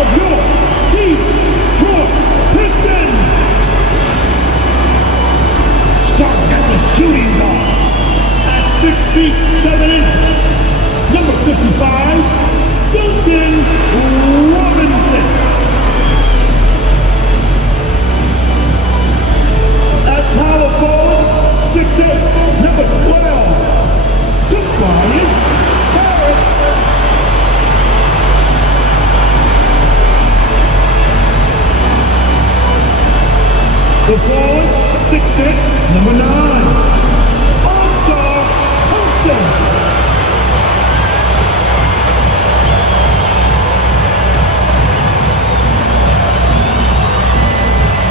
of your Detroit Pistons. Starting at the shooting guard at 6 feet 7 inches, number 55, Duncan Robinson. At power forward, 6'8", number 12, Tobias Harris. The forwards, 6'6", number 9, All-Star Thompson.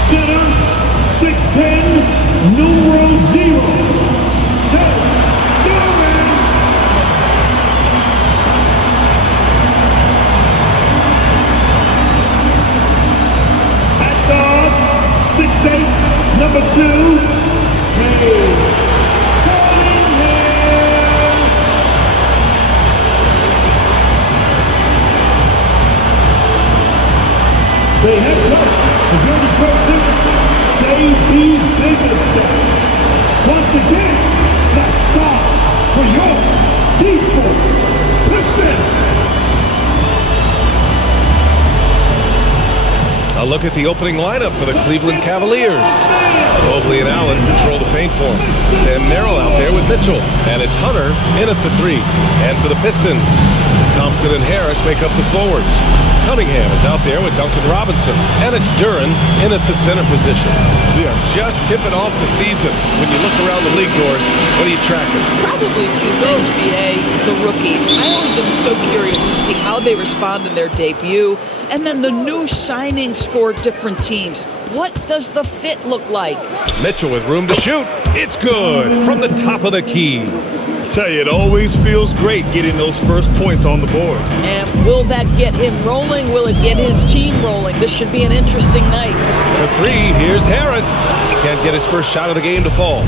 Center, 6'10", numero 0, Ted Newman. At guard, 6'8", number 2, Hey Cunningham. The head coach of your Detroit Pistons, J.B. Biggerstaff. Once again, the star for your Detroit Pistons. A look at the opening lineup for the Cleveland Cavaliers. Mobley and Allen control the paint for him. Sam Merrill out there with Mitchell. And it's Hunter in at the 3. And for the Pistons, Thompson and Harris make up the forwards. Cunningham is out there with Duncan Robinson. And it's Duren in at the center position. We are just tipping off the season. When you look around the league doors, what are you tracking? Probably two things, B.A., the rookies. I always am so curious to see how they respond in their debut. And then the new signings for different teams. What does the fit look like? Mitchell with room to shoot. It's good from the top of the key. I tell you, it always feels great getting those first points on the board. And will that get him rolling? Will it get his team rolling? This should be an interesting night. For 3, here's Harris. Can't get his first shot of the game to fall.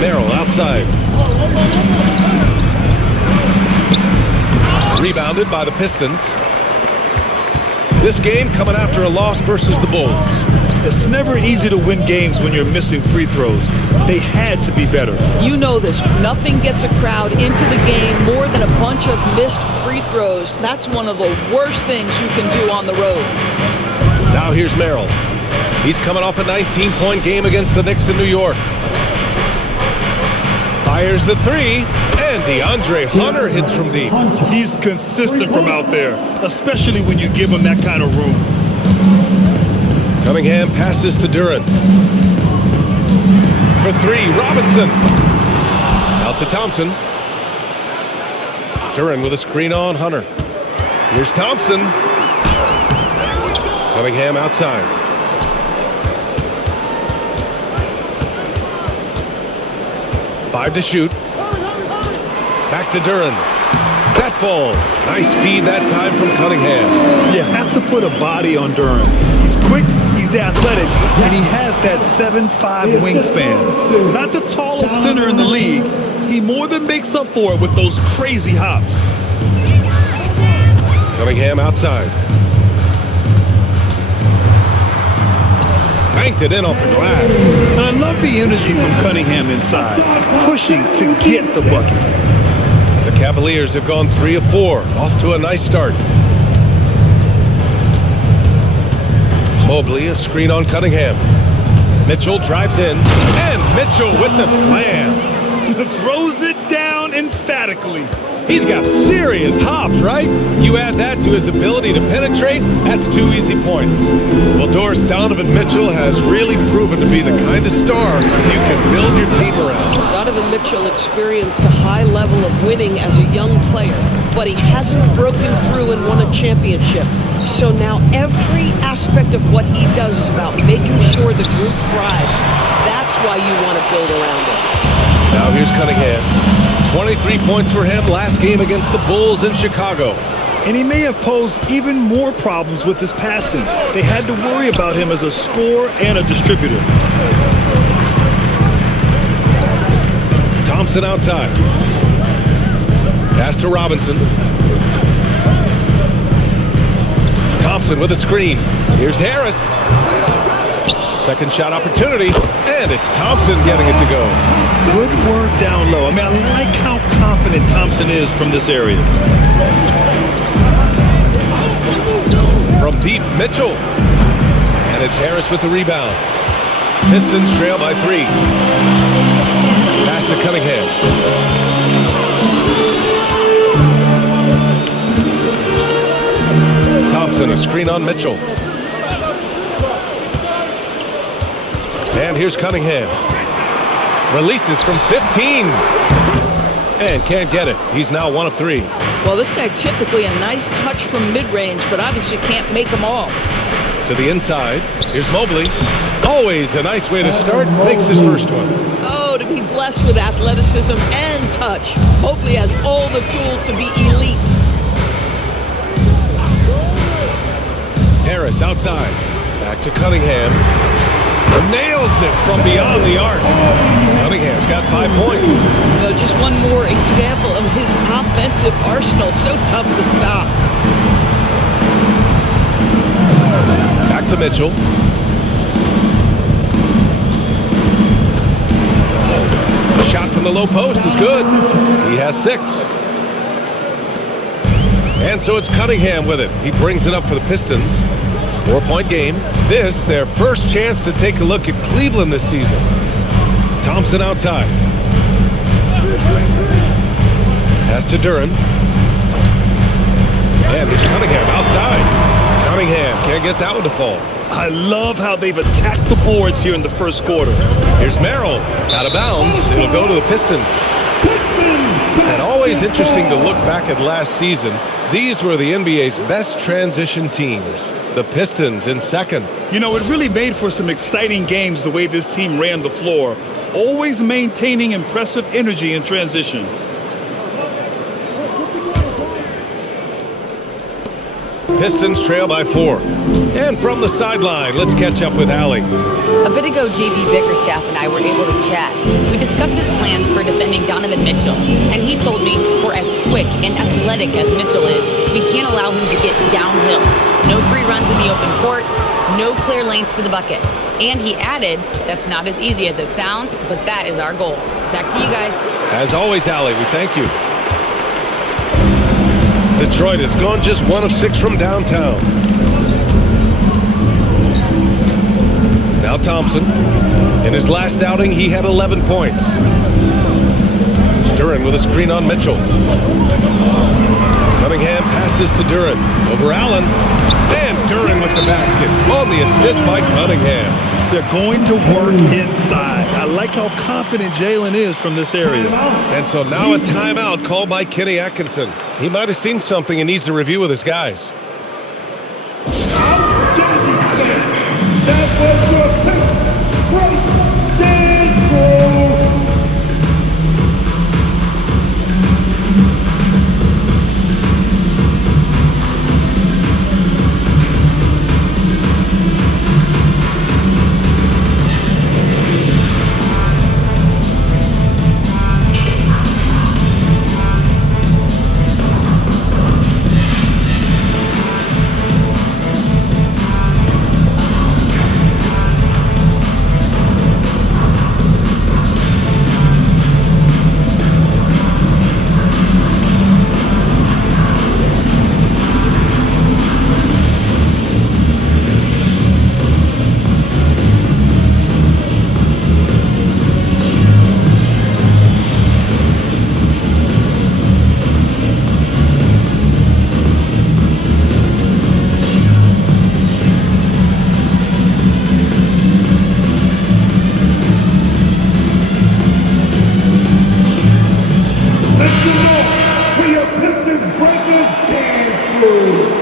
Merrill outside. Rebounded by the Pistons. This game coming after a loss versus the Bulls. It's never easy to win games when you're missing free throws. They had to be better. You know this. Nothing gets a crowd into the game more than a bunch of missed free throws. That's one of the worst things you can do on the road. Now here's Merrill. He's coming off a 19-point game against the Knicks in New York. Fires the 3, and DeAndre Hunter hits from deep. He's consistent from out there, especially when you give him that kind of room. Cunningham passes to Duren. For 3, Robinson. Out to Thompson. Duren with a screen on Hunter. Here's Thompson. Cunningham outside. Five to shoot. Back to Duren. That falls. Nice feed that time from Cunningham. You have to put a body on Duren. He's quick, he's athletic, and he has that 7'5" wingspan. Not the tallest center in the league. He more than makes up for it with those crazy hops. Cunningham outside. Banked it in off the glass. And I love the energy from Cunningham inside, pushing to get the bucket. The Cavaliers have gone 3 of 4, off to a nice start. Mobley, a screen on Cunningham. Mitchell drives in, and Mitchell with the slam. Throws it down emphatically. He's got serious hops, right? You add that to his ability to penetrate, that's 2 easy points. Well, Doris, Donovan Mitchell has really proven to be the kind of star you can build your team around. Donovan Mitchell experienced a high level of winning as a young player, but he hasn't broken through and won a championship. So now every aspect of what he does is about making sure the group thrives. That's why you want to build around it. Now here's Cunningham. 23 points for him last game against the Bulls in Chicago. And he may have posed even more problems with his passing. They had to worry about him as a scorer and a distributor. Thompson outside. Pass to Robinson. Thompson with a screen. Here's Harris. Second shot opportunity, and it's Thompson getting it to go. Good work down low. I mean, I like how confident Thompson is from this area. From deep, Mitchell. And it's Harris with the rebound. Pistons trail by 3. Pass to Cunningham. Thompson, a screen on Mitchell. And here's Cunningham. Releases from 15. And can't get it. He's now 1 of 3. Well, this guy typically a nice touch from mid-range, but obviously can't make them all. To the inside. Here's Mobley. Always a nice way to start. Makes his first one. Oh, to be blessed with athleticism and touch. Mobley has all the tools to be elite. Harris outside. Back to Cunningham. Nails it from beyond the arc. Cunningham's got 5 points. Just one more example of his offensive arsenal. So tough to stop. Back to Mitchell. The shot from the low post is good. He has 6. And so it's Cunningham with it. He brings it up for the Pistons. 4-point game. This, their first chance to take a look at Cleveland this season. Thompson outside. Pass to Duren. And here's Cunningham outside. Cunningham can't get that one to fall. I love how they've attacked the boards here in the first quarter. Here's Merrill. Out of bounds. It'll go to the Pistons. And always interesting to look back at last season. These were the NBA's best transition teams. The Pistons in second. You know, it really made for some exciting games the way this team ran the floor, always maintaining impressive energy in transition. Pistons trail by 4. And from the sideline, let's catch up with Allie. A bit ago, JB Bickerstaff and I were able to chat. We discussed his plans for defending Donovan Mitchell, and he told me for as quick and athletic as Mitchell is, we can't allow him to get downhill. No free runs in the open court, no clear lanes to the bucket. And he added, that's not as easy as it sounds, but that is our goal. Back to you guys. As always, Allie, we thank you. Detroit has gone just 1 of 6 from downtown. Now Thompson. In his last outing, he had 11 points. Duren with a screen on Mitchell. Cunningham passes to Duren. Over Allen. And Duren with the basket. On the assist by Cunningham. They're going to work inside. I like how confident Jalen is from this area. And so now a timeout called by Kenny Atkinson. He might have seen something and needs to review with his guys. That was your pick. Great dance move.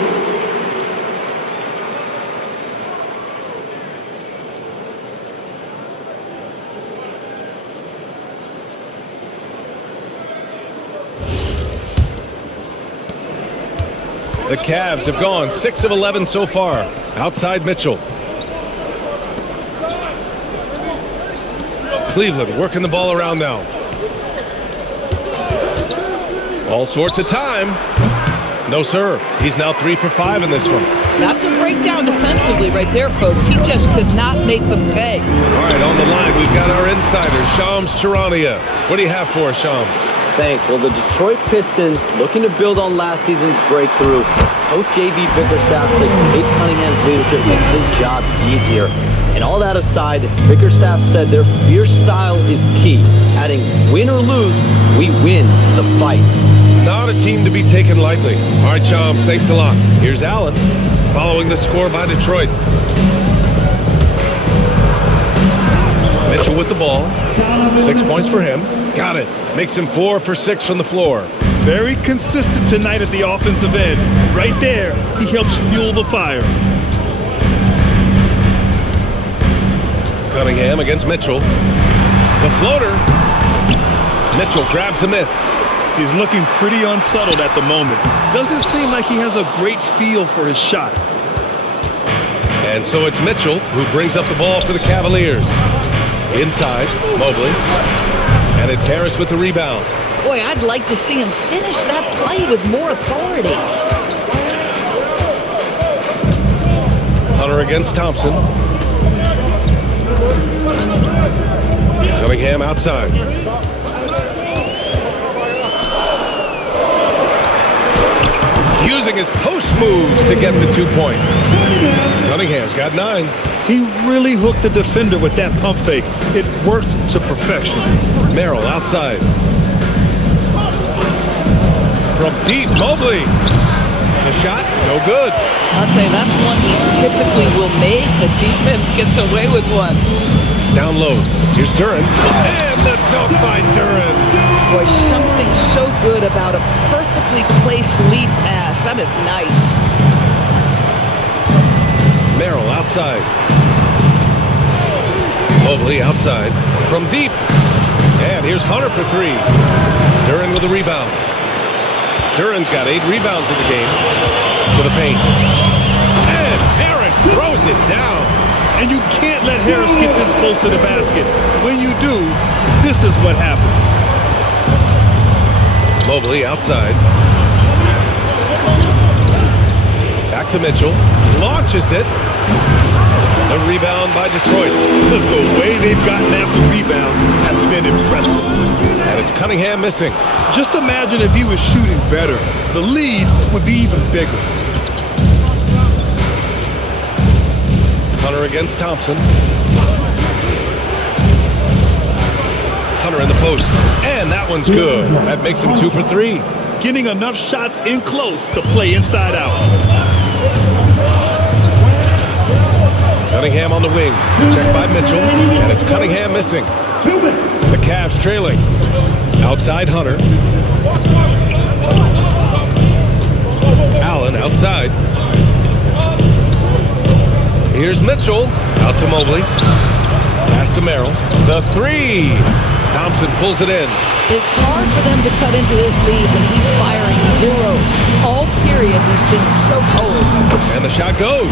The Cavs have gone 6 of 11 so far. Outside Mitchell. Cleveland working the ball around now. All sorts of time. No, sir. He's now 3 for 5 in this one. That's a breakdown defensively right there, folks. He just could not make them pay. All right, on the line, we've got our insider, Shams Charania. What do you have for us, Shams? Thanks. Well, the Detroit Pistons, looking to build on last season's breakthrough. Coach J.B. Bickerstaff said Kate Cunningham's leadership makes his job easier. And all that aside, Bickerstaff said their fierce style is key, adding, win or lose, we win the fight. Not a team to be taken lightly. All right, Shams, thanks a lot. Here's Allen, following the score by Detroit. Mitchell with the ball. 6 points for him. Got it. Makes him 4 for 6 from the floor. Very consistent tonight at the offensive end. Right there, he helps fuel the fire. Cunningham against Mitchell. The floater. Mitchell grabs the miss. He's looking pretty unsettled at the moment. Doesn't seem like he has a great feel for his shot. And so it's Mitchell who brings up the ball for the Cavaliers. Inside, Mobley. And it's Harris with the rebound. Boy, I'd like to see him finish that play with more authority. Hunter against Thompson. Cunningham outside. Using his post moves to get the 2 points. Cunningham's got 9. He really hooked the defender with that pump fake. It worked to perfection. Merrill outside. From deep, Mobley. The shot, no good. I'll tell you, that's one he typically will make. The defense gets away with one. Down low. Here's Duran. And the dunk by Duran. Boy, something so good about a perfectly placed lead pass. That is nice. Merrill outside. Mobley outside. From deep. And here's Hunter for 3. Duran with a rebound. Duran's got 8 rebounds in the game. To the paint. And Harris throws it down. And you can't let Harris get this close to the basket. When you do, this is what happens. Mobley outside. Back to Mitchell. Launches it. The rebound by Detroit. The way they've gotten after rebounds has been impressive. And it's Cunningham missing. Just imagine if he was shooting better. The lead would be even bigger. Hunter against Thompson. Hunter in the post. And that one's good. That makes him 2 for 3. Getting enough shots in close to play inside out. Cunningham on the wing. Checked by Mitchell. And it's Cunningham missing. The Cavs trailing. Outside Hunter. Allen outside. Here's Mitchell. Out to Mobley. Pass to Merrill. The 3. Thompson pulls it in. It's hard for them to cut into this lead when he's firing zeros. All period, he's been so cold. And the shot goes.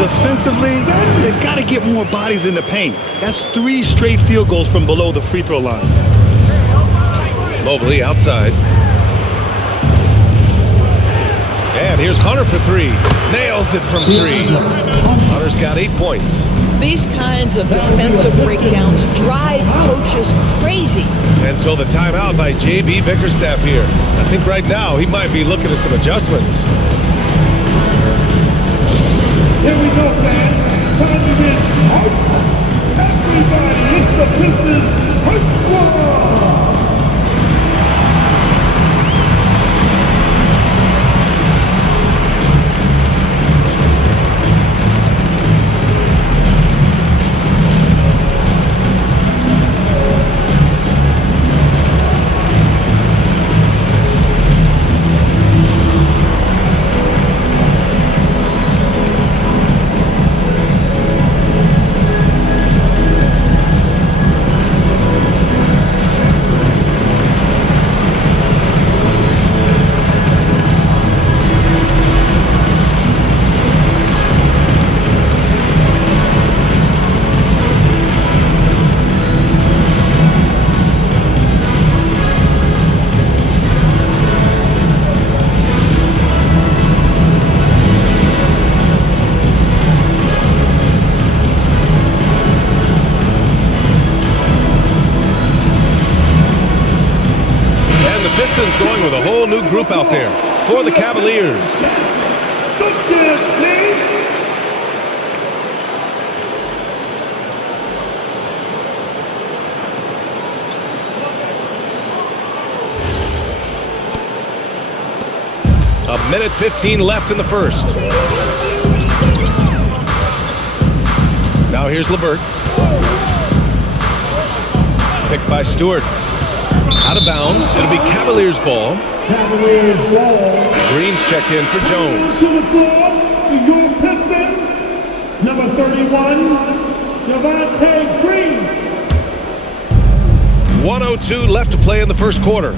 Defensively, they've got to get more bodies in the paint. That's 3 straight field goals from below the free throw line. Mobley outside. And here's Hunter for 3. Nails it from 3. Hunter's got 8 points. These kinds of defensive breakdowns drive coaches crazy. And so the timeout by J.B. Bickerstaff here. I think right now he might be looking at some adjustments. Here we go, fans. Time to get out. Everybody, it's the Pistons Hurt Squad. Pistons going with a whole new group out there for the Cavaliers. Good dance, please. A minute 15 left in the first. Now here's LeVert. Picked by Stewart. Out of bounds. It'll be Cavaliers ball. Cavaliers ball. Green's checked in for Jones. To the floor for your Pistons. Number 31, Javante Green. 1:02 left to play in the first quarter.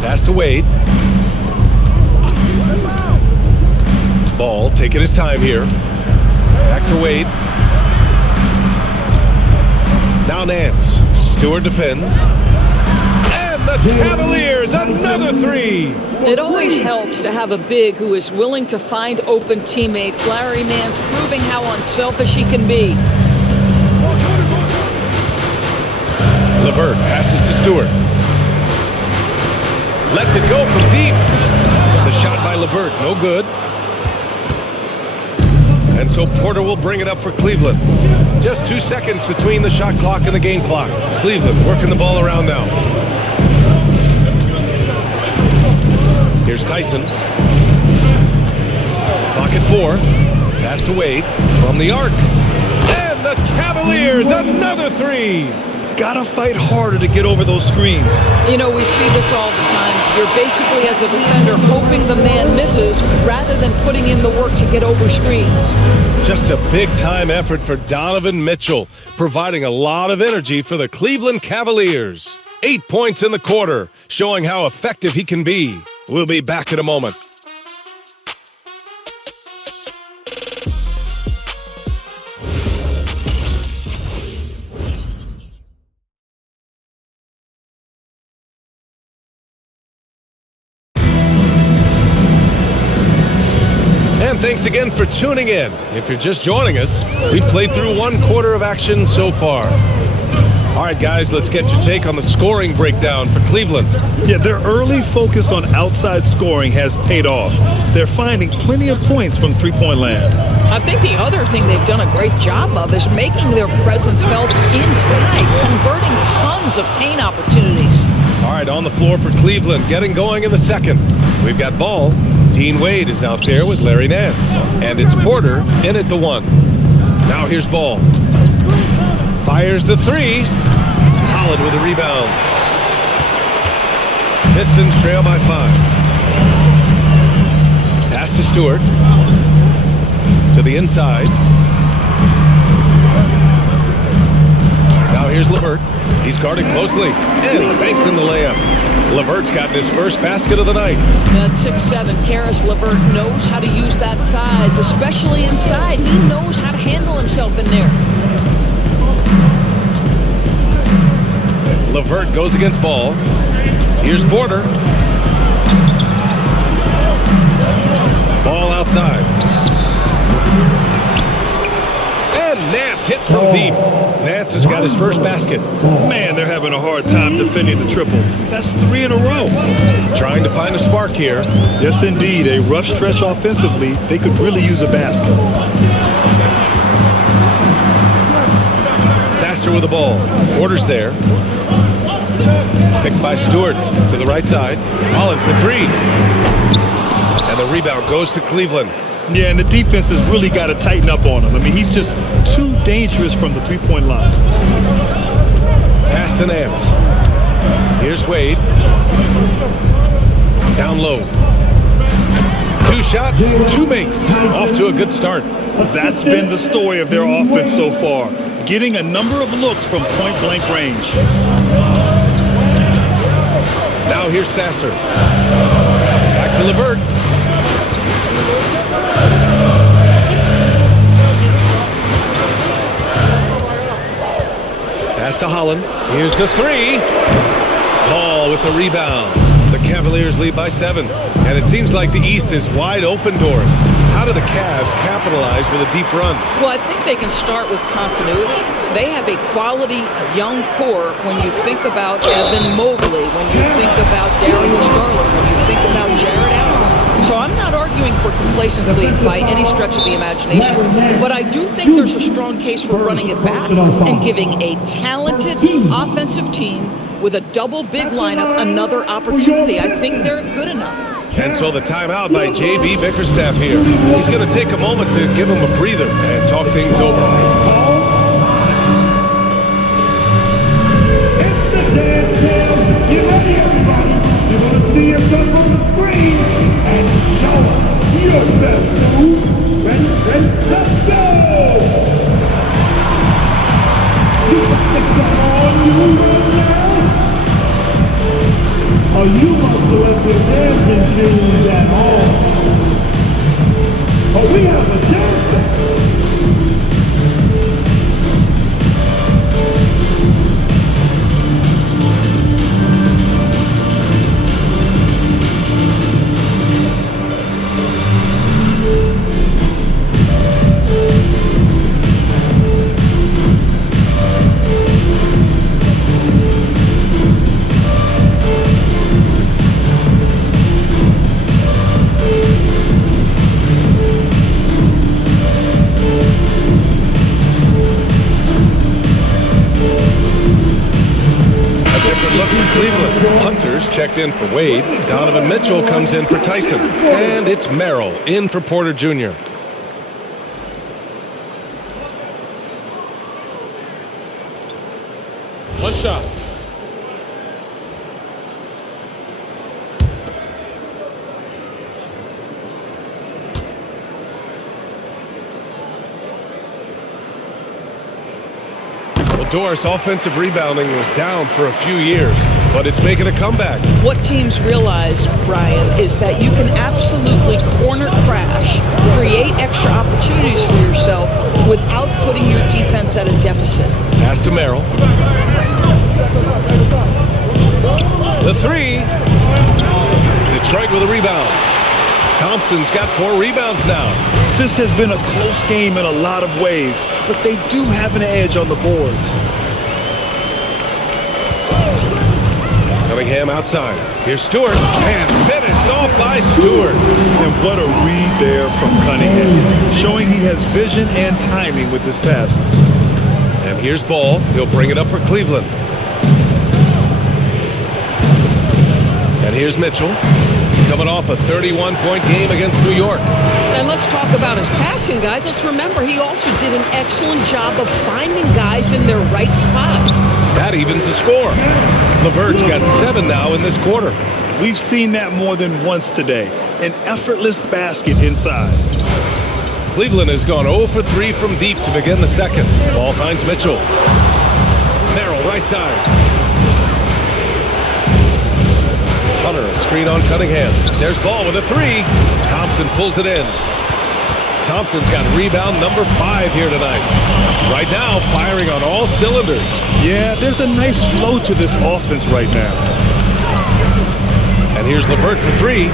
Pass to Wade. Ball taking his time here. Back to Wade. Now Nance. Stewart defends. And the Cavaliers, another three. It always helps to have a big who is willing to find open teammates. Larry Nance proving how unselfish he can be. LeVert passes to Stewart. Lets it go from deep. The shot by LeVert, no good. And so Porter will bring it up for Cleveland. Just 2 seconds between the shot clock and the game clock. Cleveland working the ball around now. Here's Tyson. Clock at 4. Pass to Wade from the arc. And the Cavaliers, another three. Gotta fight harder to get over those screens. You know, we see this all the time. You're basically, as a defender, hoping the man misses rather than putting in the work to get over screens. Just a big-time effort for Donovan Mitchell, providing a lot of energy for the Cleveland Cavaliers. 8 points in the quarter, showing how effective he can be. We'll be back in a moment. And thanks again for tuning in. If you're just joining us, we played through 1 quarter of action so far. All right, guys, let's get your take on the scoring breakdown for Cleveland. Yeah, their early focus on outside scoring has paid off. They're finding plenty of points from three-point land. I think the other thing they've done a great job of is making their presence felt inside, converting tons of paint opportunities. All right, on the floor for Cleveland, getting going in the second. We've got ball. Dean Wade is out there with Larry Nance. And it's Porter in at the 1. Now here's ball. Fires the 3. Holland with a rebound. Pistons trail by 5. Pass to Stewart. To the inside. Now here's LeVert. He's guarded closely. And he banks in the layup. LeVert's got his first basket of the night. At 6'7", Karis LeVert knows how to use that size, especially inside. He knows how to handle himself in there. LeVert goes against ball. Here's Porter. Ball outside. And Nance hits from deep. Nance has got his first basket. Man, they're having a hard time defending the triple. That's 3 in a row. Trying to find a spark here. Yes, indeed. A rough stretch offensively. They could really use a basket. Sasser with the ball. Porter's there. Picked by Stewart to the right side. Holland for 3. And the rebound goes to Cleveland. Yeah, and the defense has really got to tighten up on him. I mean, he's just too dangerous from the three-point line. Pass to Nance. Here's Wade. Down low. 2 shots, 2 makes. Off to a good start. That's been the story of their offense so far. Getting a number of looks from point-blank range. Now here's Sasser. Back to LeVert. Pass to Holland. Here's the 3. Ball with the rebound. The Cavaliers lead by 7. And it seems like the East is wide open doors. How do the Cavs capitalize with a deep run? Well, I think they can start with continuity. They have a quality young core when you think about Evan Mobley, when you think about Darius Garland, when you think about Jared Allen. So I'm not arguing for complacency by any stretch of the imagination, but I do think there's a strong case for running it back and giving a talented offensive team with a double big lineup another opportunity. I think they're good enough. And so the timeout by J.B. Bickerstaff here. He's going to take a moment to give him a breather and talk things over. It's the dance jam. Get ready, everybody. You're going to see yourself on the screen and show us your best move. Ready, let's go! You got to come on, you right now. Oh, you must have left your dancing shoes at home. Oh, we have a dancer. Checked in for Wade. Donovan Mitchell comes in for Tyson. And it's Merrill in for Porter Jr. One shot. Well, Doris' offensive rebounding was down for a few years, but it's making a comeback. What teams realize, Brian, is that you can absolutely corner crash, create extra opportunities for yourself without putting your defense at a deficit. Pass to Merrill. The three. Detroit with a rebound. Thompson's got 4 rebounds now. This has been a close game in a lot of ways, but they do have an edge on the boards. Cunningham outside. Here's Stewart. And finished off by Stewart. And what a read there from Cunningham, showing he has vision and timing with his passes. And here's Ball. He'll bring it up for Cleveland. And here's Mitchell, coming off a 31-point game against New York. And let's talk about his passing, guys. Let's remember he also did an excellent job of finding guys in their right spots. That evens the score. LeVert's got 7 now in this quarter. We've seen that more than once today. An effortless basket inside. Cleveland has gone 0 for 3 from deep to begin the second. Ball finds Mitchell. Merrill right side. Hunter, a screen on Cunningham. There's Ball with a 3. Thompson pulls it in. Thompson's got rebound number 5 here tonight. Right now, firing on all cylinders. Yeah, there's a nice flow to this offense right now. And here's LeVert for 3.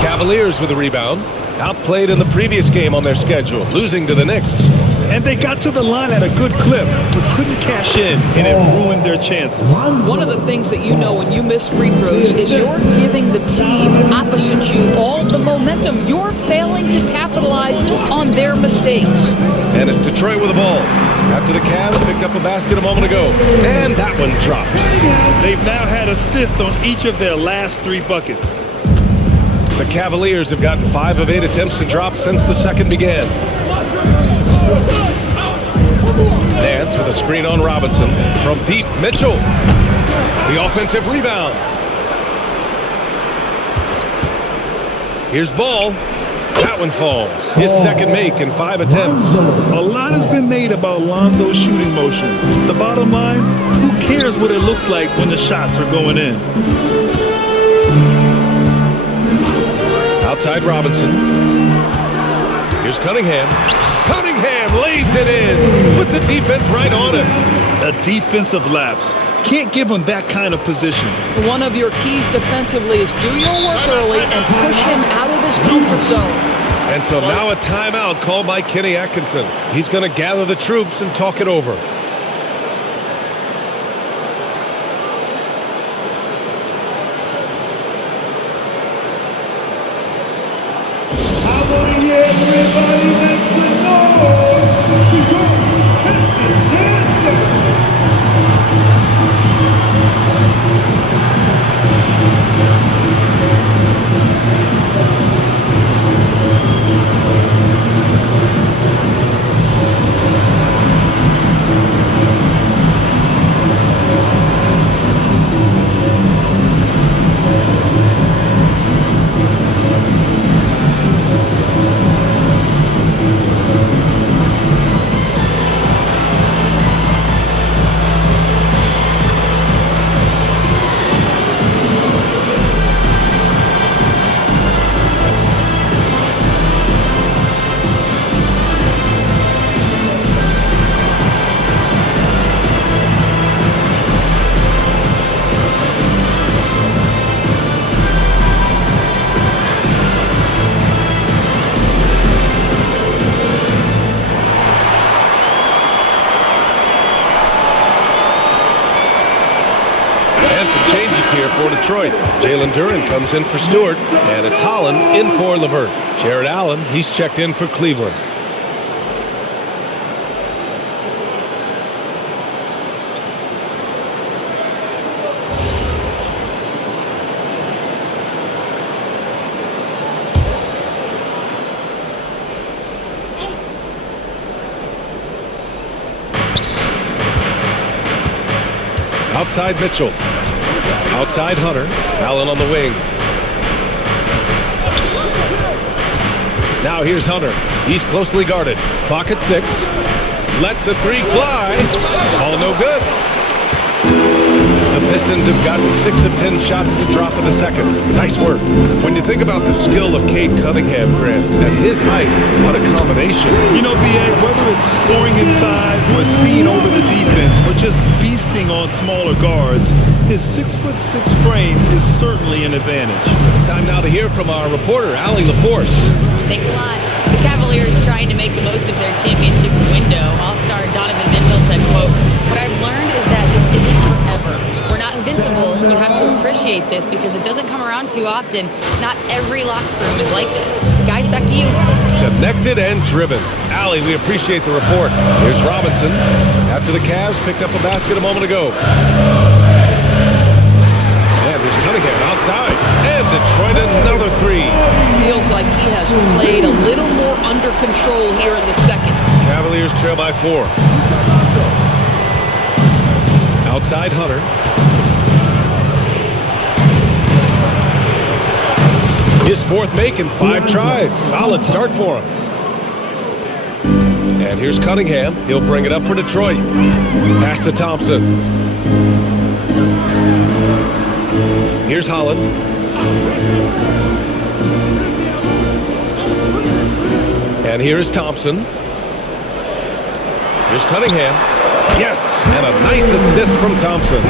Cavaliers with a rebound. Outplayed in the previous game on their schedule, losing to the Knicks. And they got to the line at a good clip, but couldn't cash in, and it ruined their chances. One of the things that you know when you miss free throws is you're giving the team opposite you all the momentum. You're failing to capitalize on their mistakes. And it's Detroit with the ball. After the Cavs picked up a basket a moment ago. And that one drops. They've now had assists on each of their last 3 buckets. The Cavaliers have gotten 5 of 8 attempts to drop since the second began. Nance with a screen on Robinson. From deep, Mitchell. The offensive rebound. Here's Ball. That one falls. His second make in 5 attempts. A lot has been made about Lonzo's shooting motion. The bottom line, who cares what it looks like when the shots are going in? Outside Robinson. Here's Cunningham. Cunningham lays it in with the defense right on him. A defensive lapse. Can't give him that kind of position. One of your keys defensively is do your work early and push him out of his comfort zone. And so now a timeout called by Kenny Atkinson. He's going to gather the troops and talk it over. I want to hear everybody make some noise because Pistons dancing. Here for Detroit. Jalen Duren comes in for Stewart, and it's Holland in for LeVert. Jared Allen, he's checked in for Cleveland. Outside Mitchell. Outside Hunter. Allen on the wing. Now here's Hunter. He's closely guarded. Clock at 6. Lets the three fly. All no good. The Pistons have gotten 6 of 10 shots to drop in the second. Nice work. When you think about the skill of Cade Cunningham, Grant, at his height, what a combination. You know, B.A., whether it's scoring inside or seeing over the defense or just beasting on smaller guards, his 6'6" frame is certainly an advantage. Time now to hear from our reporter, Allie LaForce. Thanks a lot. The Cavaliers trying to make the most of their championship window. All-star Donovan Mitchell said, quote, "What I've learned is that this isn't forever. We're not invincible. You have to appreciate this because it doesn't come around too often. Not every locker room is like this." Guys, back to you. Connected and driven. Allie, we appreciate the report. Here's Robinson. After the Cavs picked up a basket a moment ago. And there's Cunningham outside. And Detroit another three. Feels like he has played a little more under control here in the second. Cavaliers trail by 4. Outside Hunter. His fourth make in 5 tries. Solid start for him. And here's Cunningham. He'll bring it up for Detroit. Pass to Thompson. Here's Holland. And here's Thompson. Here's Cunningham. Yes, and a nice assist from Thompson.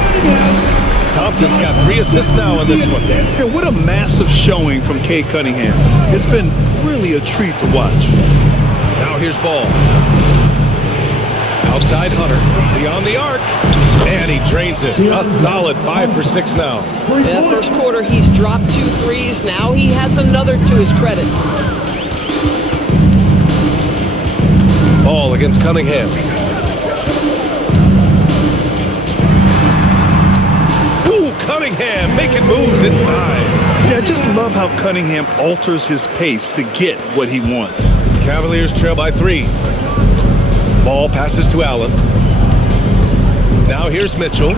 Thompson's got 3 assists now in this one. Yeah, what a massive showing from Cade Cunningham. It's been really a treat to watch. Now here's Ball. Outside Hunter, beyond the arc, and he drains it. A solid 5 for 6 now. Yeah, first quarter, he's dropped 2 threes. Now he has another to his credit. Ball against Cunningham. Ooh, Cunningham making moves inside. Yeah, I just love how Cunningham alters his pace to get what he wants. Cavaliers trail by 3. Ball passes to Allen. Now here's Mitchell. Ooh,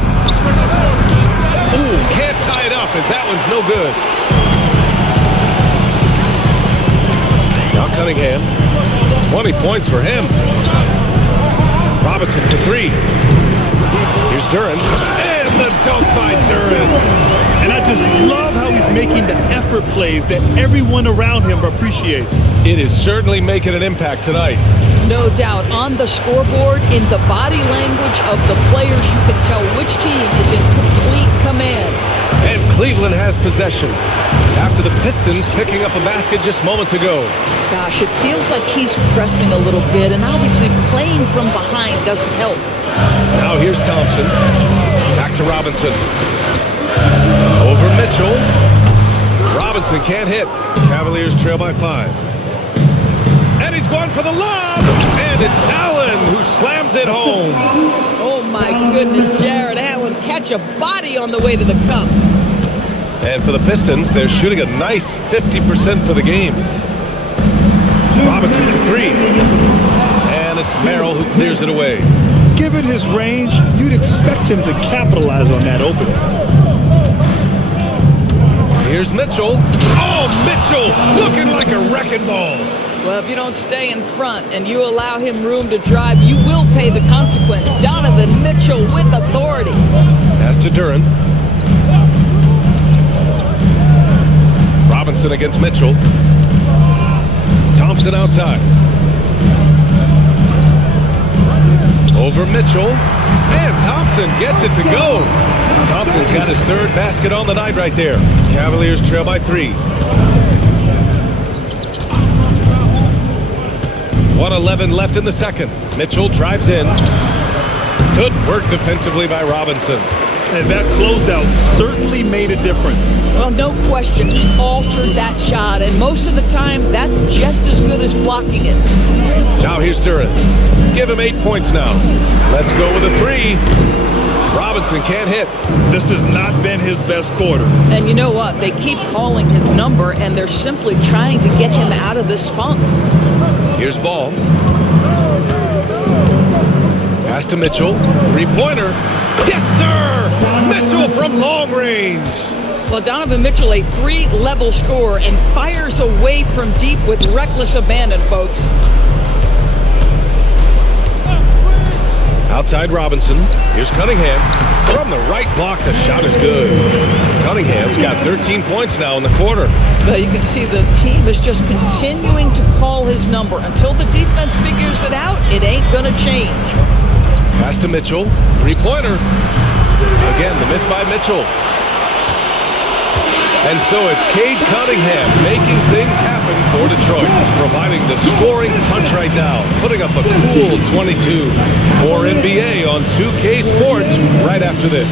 can't tie it up as that one's no good. Now Cunningham. 20 points for him. Robinson for 3. Here's Duren. And the dunk by Duren. And I just love how he's making the effort plays that everyone around him appreciates. It is certainly making an impact tonight. No doubt. On the scoreboard, in the body language of the players, you can tell which team is in complete command. And Cleveland has possession after the Pistons picking up a basket just moments ago. Gosh, it feels like he's pressing a little bit, and obviously playing from behind doesn't help. Now here's Thompson. Back to Robinson. Over Mitchell. Robinson can't hit. Cavaliers trail by 5. And he's going for the lob. And it's Allen who slams it home. Oh my goodness, Jared Allen catch a body on the way to the cup. And for the Pistons, they're shooting a nice 50% for the game. Robinson for 3. And it's Merrill who clears it away. Given his range, you'd expect him to capitalize on that opening. Here's Mitchell. Oh, Mitchell looking like a wrecking ball. Well, if you don't stay in front and you allow him room to drive, you will pay the consequence. Donovan Mitchell with authority. Pass to Duran. Robinson against Mitchell. Thompson outside. Over Mitchell. And Thompson gets it to go. Thompson's got his 3rd basket on the night right there. Cavaliers trail by 3. 1:11 left in the second. Mitchell drives in. Good work defensively by Robinson. And that closeout certainly made a difference. Well, no question, he altered that shot, and most of the time, that's just as good as blocking it. Now here's Duran. Give him 8 points now. Let's go with a 3. Robinson can't hit. This has not been his best quarter. And you know what? They keep calling his number, and they're simply trying to get him out of this funk. Here's Ball. Pass to Mitchell. 3-pointer. Yes, sir! Mitchell from long range. Well, Donovan Mitchell, a 3-level scorer, and fires away from deep with reckless abandon, folks. Outside Robinson. Here's Cunningham. From the right block, the shot is good. Cunningham's got 13 points now in the quarter. Well, you can see the team is just continuing to call his number. Until the defense figures it out, it ain't going to change. Pass to Mitchell. 3-pointer. Again, the miss by Mitchell. And so it's Cade Cunningham making things happen for Detroit, providing the scoring punch right now, putting up a cool 22. More NBA on 2K Sports right after this.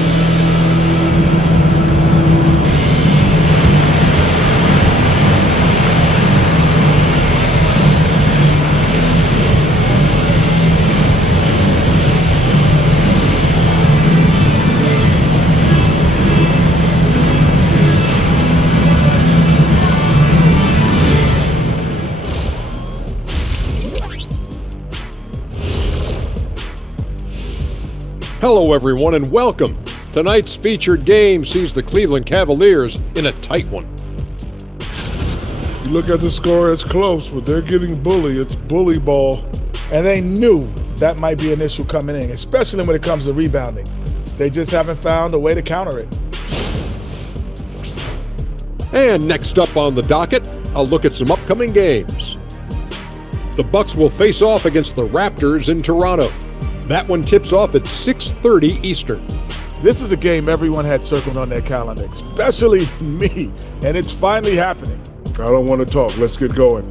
Hello everyone and welcome. Tonight's featured game sees the Cleveland Cavaliers in a tight one. You look at the score, it's close, but they're getting bullied. It's bully ball. And they knew that might be an issue coming in, especially when it comes to rebounding. They just haven't found a way to counter it. And next up on the docket, a look at some upcoming games. The Bucks will face off against the Raptors in Toronto. That one tips off at 6:30 Eastern. This is a game everyone had circled on their calendar, especially me, and it's finally happening. I don't want to talk. Let's get going.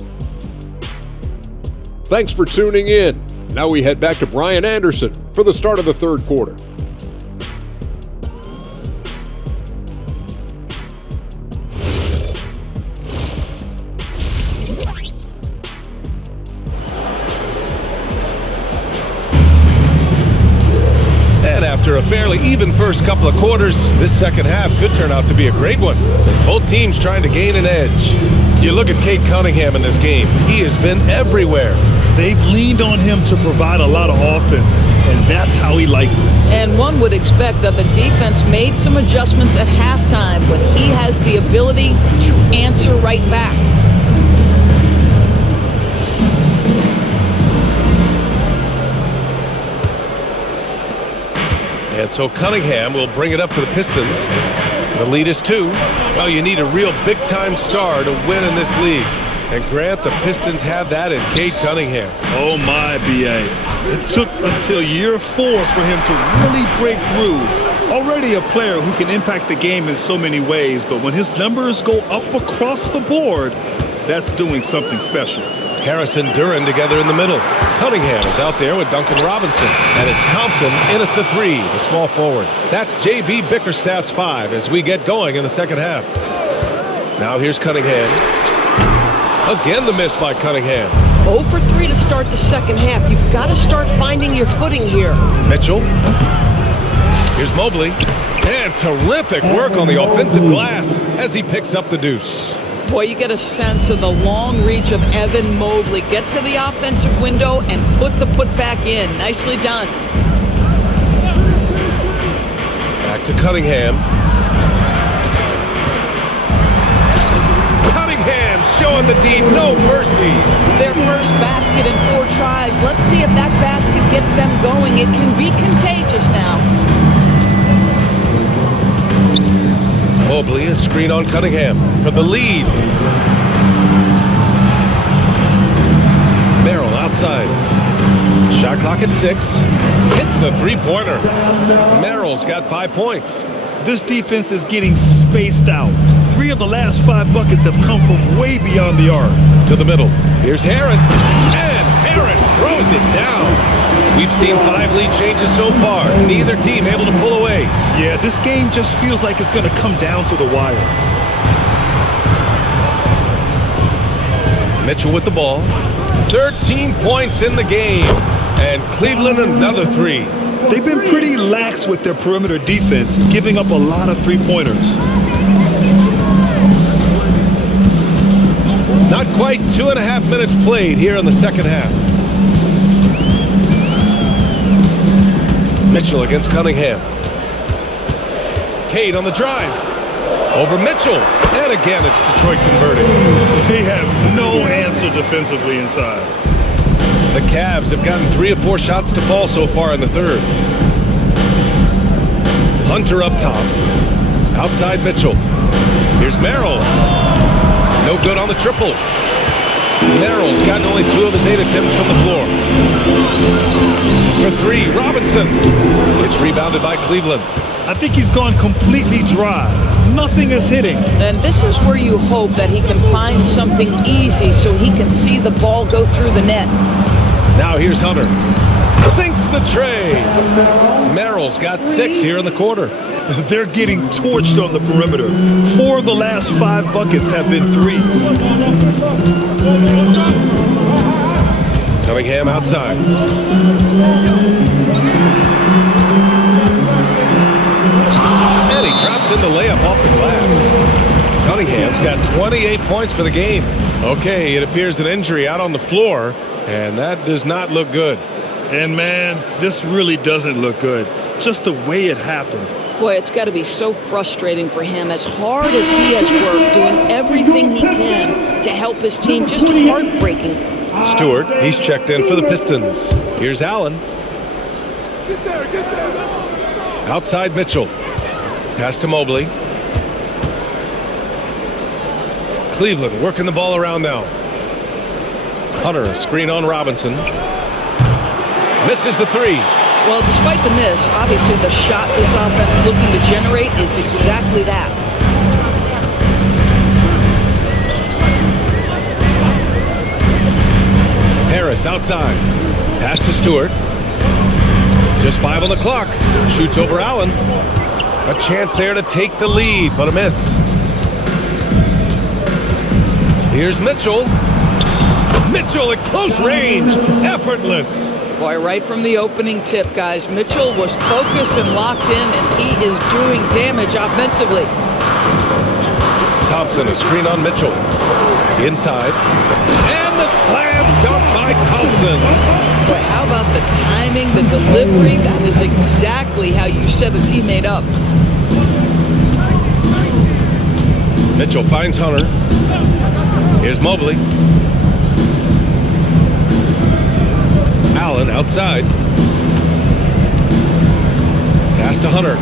Thanks for tuning in. Now we head back to Brian Anderson for the start of the third quarter. After a fairly even first couple of quarters, this second half could turn out to be a great one, as both teams trying to gain an edge. You look at Cade Cunningham in this game. He has been everywhere. They've leaned on him to provide a lot of offense, and that's how he likes it. And one would expect that the defense made some adjustments at halftime, but he has the ability to answer right back. And so Cunningham will bring it up for the Pistons. The lead is 2. Well, you need a real big-time star to win in this league. And Grant, the Pistons have that in Cade Cunningham. Oh my, B.A. It took until year 4 for him to really break through Already a player who can impact the game in so many ways, but when his numbers go up across the board, that's doing something special. Harris and Duran together in the middle. Cunningham is out there with Duncan Robinson. And it's Thompson in at the 3, the small forward. That's J.B. Bickerstaff's 5 as we get going in the second half. Now here's Cunningham. Again the miss by Cunningham. 0 for 3 to start the second half. You've got to start finding your footing here. Mitchell. Here's Mobley. And terrific work on the offensive glass as he picks up the deuce. Boy, you get a sense of the long reach of Evan Mobley. Get to the offensive window and put the putback in. Nicely done. Back to Cunningham. Cunningham showing the D, no mercy. Their first basket in 4 tries. Let's see if that basket gets them going. It can be contagious now. Mobley, a screen on Cunningham for the lead. Merrill outside. Shot clock at 6. Hits a 3-pointer. Merrill's got 5 points. This defense is getting spaced out. 3 of the last 5 buckets have come from way beyond the arc. To the middle. Here's Harris. And Harris throws it down. We've seen 5 lead changes so far. Neither team able to pull away. Yeah, this game just feels like it's going to come down to the wire. Mitchell with the ball. 13 points in the game. And Cleveland another 3. They've been pretty lax with their perimeter defense, giving up a lot of 3-pointers. Not quite 2.5 minutes played here in the second half. Mitchell against Cunningham. Cade on the drive. Over Mitchell. And again, it's Detroit converting. They have no answer defensively inside. The Cavs have gotten 3 or 4 shots to fall so far in the third. Hunter up top. Outside Mitchell. Here's Merrill. No good on the triple. Merrill's gotten only 2 of his 8 attempts from the floor. For 3, Robinson. It's rebounded by Cleveland. I think he's gone completely dry. Nothing is hitting. And this is where you hope that he can find something easy so he can see the ball go through the net. Now here's Hunter. Sinks the tray. Merrill's got 6 here in the quarter. They're getting torched on the perimeter. 4 of the last 5 buckets have been 3s. Cunningham outside. And he drops in the layup off the glass. Cunningham's got 28 points for the game. Okay, it appears an injury out on the floor, and that does not look good. And man, this really doesn't look good. Just the way it happened. Boy, it's got to be so frustrating for him. As hard as he has worked, doing everything he can to help his team, just heartbreaking. Stewart, he's checked in for the Pistons. Here's Allen. Outside Mitchell. Pass to Mobley. Cleveland working the ball around now. Hunter, a screen on Robinson. Misses the 3. Well, despite the miss, obviously the shot this offense is looking to generate is exactly that. Harris outside. Pass to Stewart. Just 5 on the clock. Shoots over Allen. A chance there to take the lead, but a miss. Here's Mitchell. Mitchell at close range. Effortless. Boy, right from the opening tip, guys, Mitchell was focused and locked in, and he is doing damage offensively. Thompson, a screen on Mitchell. Inside. And the slam dunk by Thompson. Boy, how about the timing, the delivery? That is exactly how you set a teammate up. Mitchell finds Hunter. Here's Mobley. Allen outside. Pass to Hunter.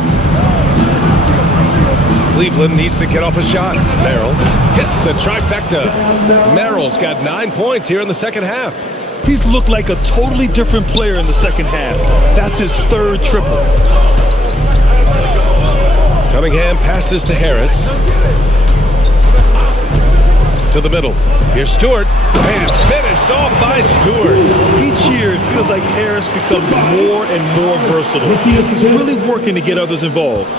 Cleveland needs to get off a shot. Merrill hits the trifecta. Merrill's got 9 points here in the second half. He's looked like a totally different player in the second half. That's his 3rd triple. Cunningham passes to Harris. To the middle. Here's Stewart. And finished off by Stewart. Each year, it feels like Harris becomes more and more versatile. He's really working to get others involved.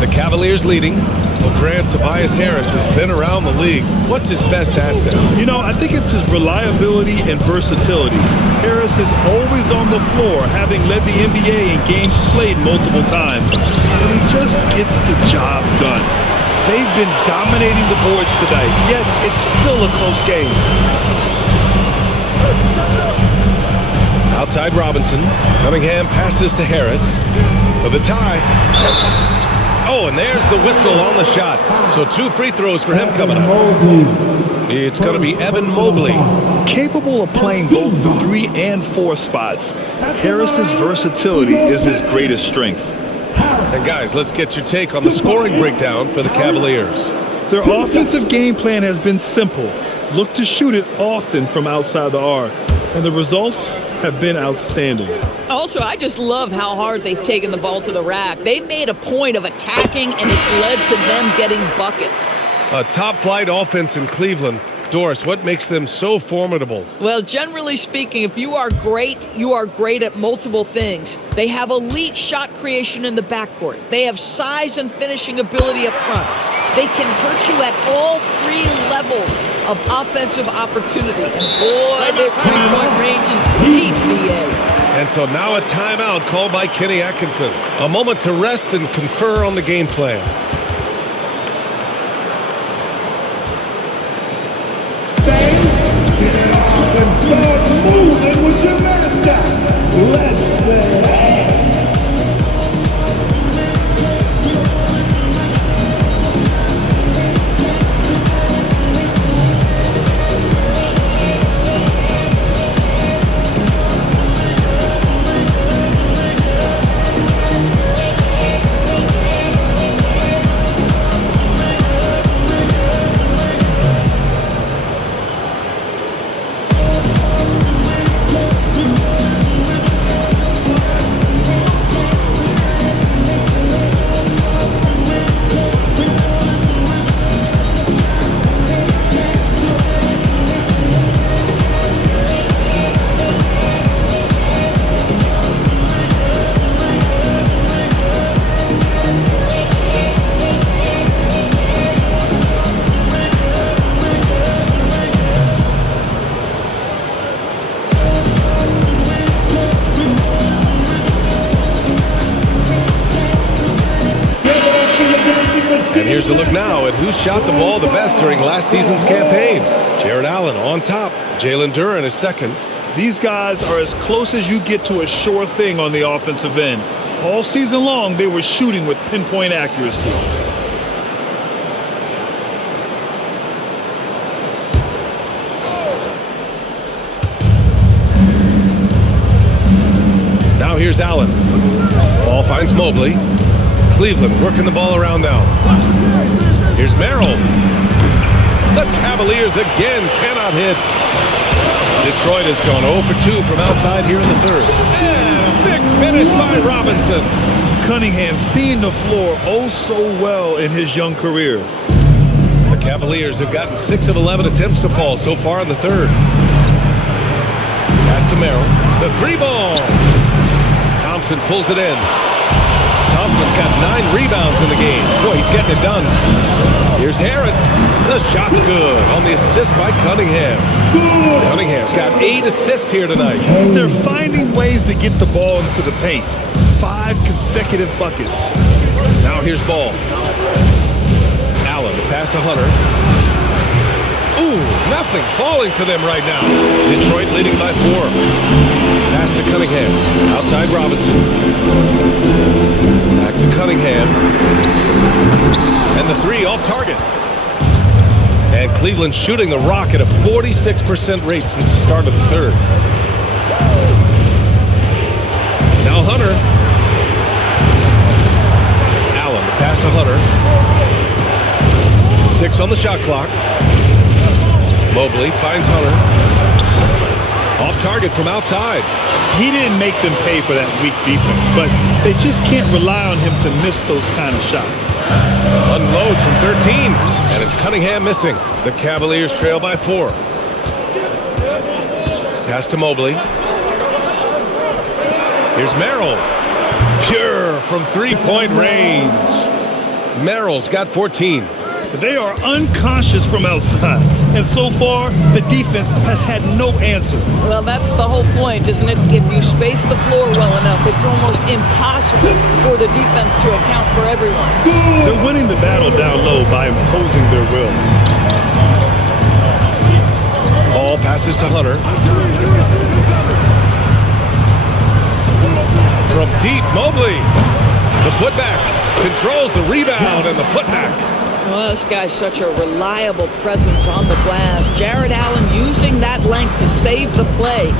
The Cavaliers leading. Well, Grant, Tobias Harris has been around the league. What's his best asset? You know, I think it's his reliability and versatility. Harris is always on the floor, having led the NBA in games played multiple times. And he just gets the job done. They've been dominating the boards tonight, yet it's still a close game. Outside Robinson. Cunningham passes to Harris for the tie. Oh, and there's the whistle on the shot. So 2 free throws for him coming up. It's going to be Evan Mobley. Capable of playing both the 3 and 4 spots, Harris's versatility is his greatest strength. And guys, let's get your take on the scoring breakdown for the Cavaliers. Their offensive game plan has been simple. Look to shoot it often from outside the arc. And the results have been outstanding. Also, I just love how hard they've taken the ball to the rack. They made a point of attacking, and it's led to them getting buckets. A top-flight offense in Cleveland. Doris, what makes them so formidable? Well, generally speaking, if you are great at multiple things. They have elite shot creation in the backcourt. They have size and finishing ability up front. They can hurt you at all 3 levels of offensive opportunity. And boy, their three-point range is deep, BA. And so now a timeout called by Kenny Atkinson. A moment to rest and confer on the game plan. Get up and start moving with your master. Let's dance. And here's a look now at who shot the ball the best during last season's campaign. Jared Allen on top. Jalen Duren is second. These guys are as close as you get to a sure thing on the offensive end. All season long, they were shooting with pinpoint accuracy. Now here's Allen. Ball finds Mobley. Cleveland working the ball around now. Here's Merrill. The Cavaliers again cannot hit. Detroit has gone 0 for 2 from outside here in the third. And a big finish by Robinson. Cunningham seeing the floor oh so well in his young career. The Cavaliers have gotten 6 of 11 attempts to fall so far in the third. Pass to Merrill. The 3-ball. Thompson pulls it in. Thompson's got 9 rebounds in the game. Boy, he's getting it done. Here's Harris. The shot's good on the assist by Cunningham. Cunningham's got 8 assists here tonight. They're finding ways to get the ball into the paint. 5 consecutive buckets. Now here's Ball. Allen, the pass to Hunter. Ooh, nothing falling for them right now. Detroit leading by 4. Pass to Cunningham. Outside Robinson. Back to Cunningham. And the 3 off target. And Cleveland shooting the rock at a 46% rate since the start of the third. Now Hunter. Allen, the pass to Hunter. 6 on the shot clock. Mobley finds Hunter. Off target from outside. He didn't make them pay for that weak defense, but they just can't rely on him to miss those kind of shots. Unloads from 13, and it's Cunningham missing. The Cavaliers trail by 4. Pass to Mobley. Here's Merrill. Pure from three-point range. Merrill's got 14. They are unconscious from outside, and so far, the defense has had no answer. Well, that's the whole point, isn't it? If you space the floor well enough, it's almost impossible for the defense to account for everyone. They're winning the battle down low by imposing their will. Ball passes to Hunter. From deep, Mobley. The putback controls the rebound and the putback. Well, this guy's such a reliable presence on the glass. Jared Allen using that length to save the play.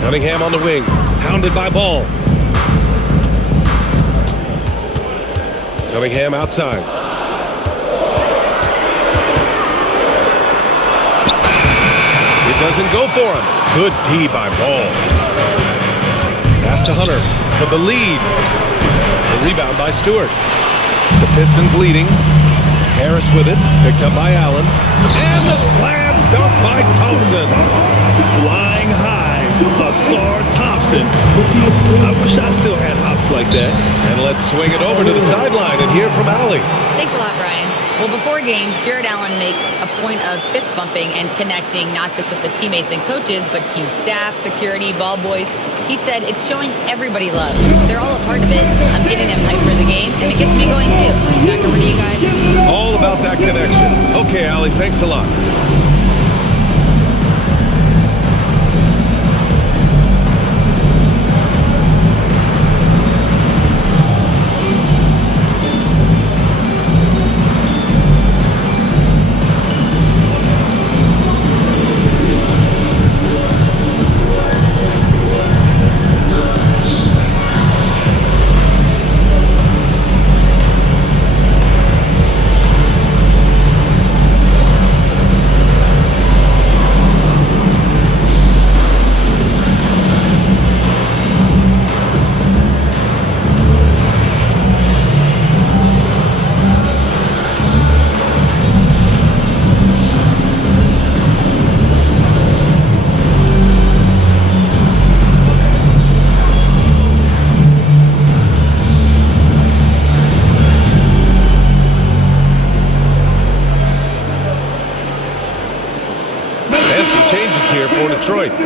Cunningham on the wing, hounded by Ball. Cunningham outside. It doesn't go for him. Good D by Ball. Pass to Hunter for the lead. The rebound by Stewart. The Pistons leading. Harris with it. Picked up by Allen. And the slam dunk by Thompson. Flying high, Asar Thompson. I wish I still had hops like that. And let's swing it over to the sideline and hear from Allie. Thanks a lot, Brian. Well, before games, Jared Allen makes a point of fist bumping and connecting not just with the teammates and coaches, but team staff, security, ball boys. He said it's showing everybody love. They're all a part of it. I'm getting them hyped for the game, and it gets me going too. Back over to you guys. All about that connection. Okay, Allie, thanks a lot.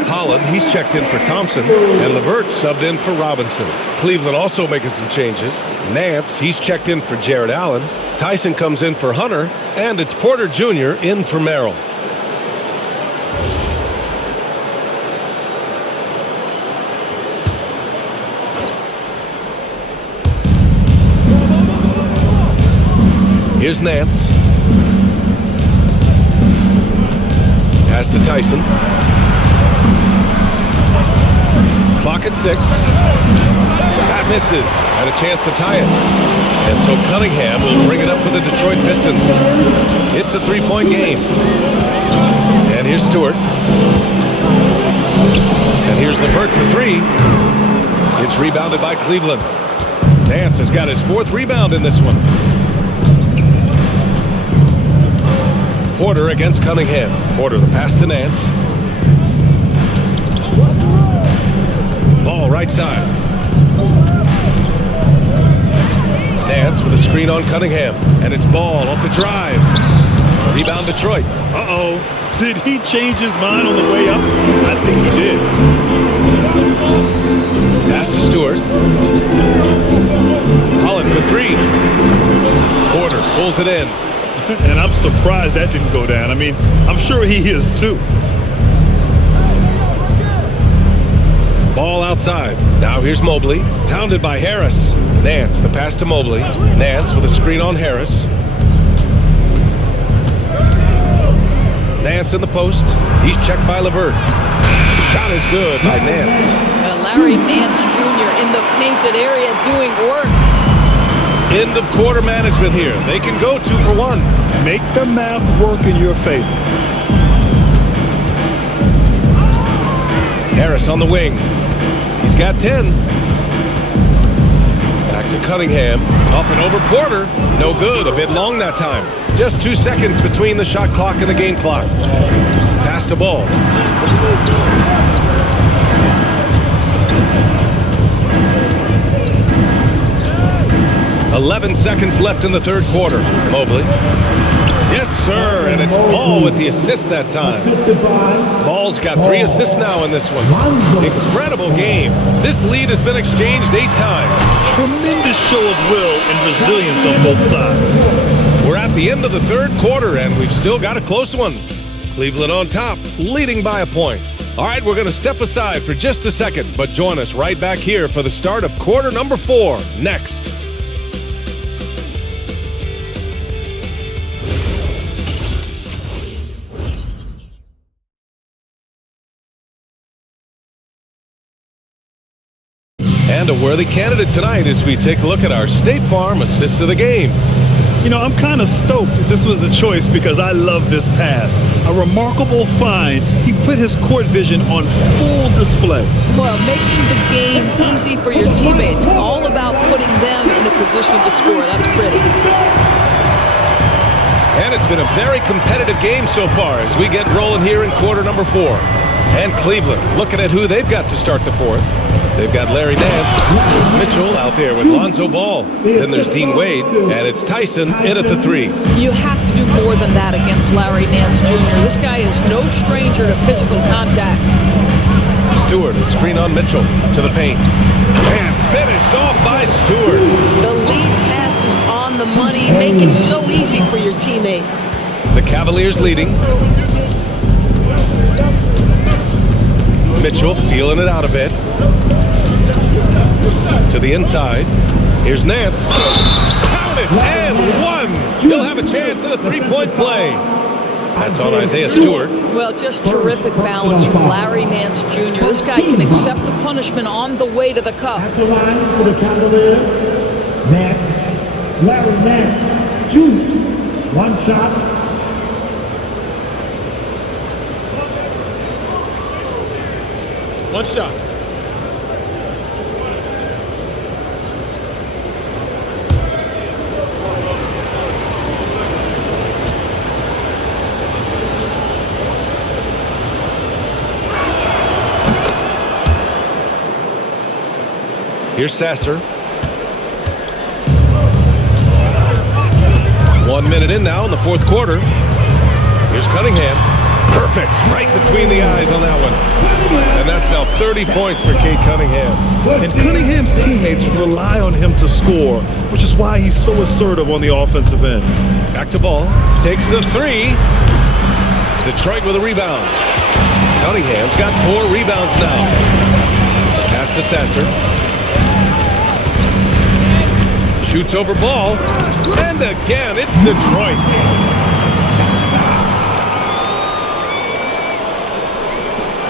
Holland, he's checked in for Thompson, and LeVert subbed in for Robinson. Cleveland also making some changes. Nance, he's checked in for Jared Allen. Tyson comes in for Hunter, and it's Porter Jr. in for Merrill. Here's Nance. Pass to Tyson. Clock at 6. That misses. And a chance to tie it. And so Cunningham will bring it up for the Detroit Pistons. It's a three-point game. And here's Stewart. And here's LeVert for 3. It's rebounded by Cleveland. Nance has got his 4th rebound in this one. Porter against Cunningham. Porter, the pass to Nance. Ball right side. Nance with a screen on Cunningham. And it's Ball off the drive. Rebound Detroit. Uh-oh. Did he change his mind on the way up? I think he did. Pass to Stewart. Holland for 3. Porter pulls it in. And I'm surprised that didn't go down. I mean, I'm sure he is too. Ball outside. Now here's Mobley. Hounded by Harris. Nance, the pass to Mobley. Nance with a screen on Harris. Nance in the post. He's checked by LeVert. Shot is good by Nance. Larry Nance Jr. in the painted area doing work. End of quarter management here. They can go 2 for 1. Make the math work in your favor. Harris on the wing. He's got 10. Back to Cunningham. Up and over Porter. No good. A bit long that time. Just 2 seconds between the shot clock and the game clock. Pass the ball. 11 seconds left in the third quarter. Mobley. Yes, sir, and it's Ball with the assist that time. Ball's got 3 assists now in this one. Incredible game. This lead has been exchanged 8 times. Tremendous show of will and resilience on both sides. We're at the end of the third quarter, and we've still got a close one. Cleveland on top, leading by a point. All right, we're going to step aside for just a second, but join us right back here for the start of quarter number 4 next. And a worthy candidate tonight as we take a look at our State Farm assist of the game. You know, I'm kind of stoked that this was a choice because I love this pass. A remarkable find. He put his court vision on full display. Well, making the game easy for your teammates. All about putting them in a position to score. That's pretty. And it's been a very competitive game so far as we get rolling here in quarter number 4. And Cleveland looking at who they've got to start the fourth. They've got Larry Nance, Mitchell out there with Lonzo Ball. Then there's Dean Wade, and it's Tyson in at the 3. You have to do more than that against Larry Nance Jr. This guy is no stranger to physical contact. Stewart, a screen on Mitchell to the paint. And finished off by Stewart. The lead pass is on the money. Make it so easy for your teammate. The Cavaliers leading. Mitchell feeling it out a bit. To the inside. Here's Nance. Count it! And 1! He'll have a chance at a 3-point play. That's on Isaiah Stewart. Well, just terrific balance from Larry Nance Jr. This guy can accept the punishment on the way to the cup. At the line for the Cavaliers, Nance, Larry Nance Jr. One shot. One shot. Here's Sasser. 1 minute in now in the fourth quarter. Here's Cunningham. Perfect. Right between the eyes on that one. And that's now 30 points for Cade Cunningham. And Cunningham's teammates rely on him to score, which is why he's so assertive on the offensive end. Back to Ball. Takes the 3. Detroit with a rebound. Cunningham's got 4 rebounds now. Pass to Sasser. Shoots over Ball. And again, it's Detroit.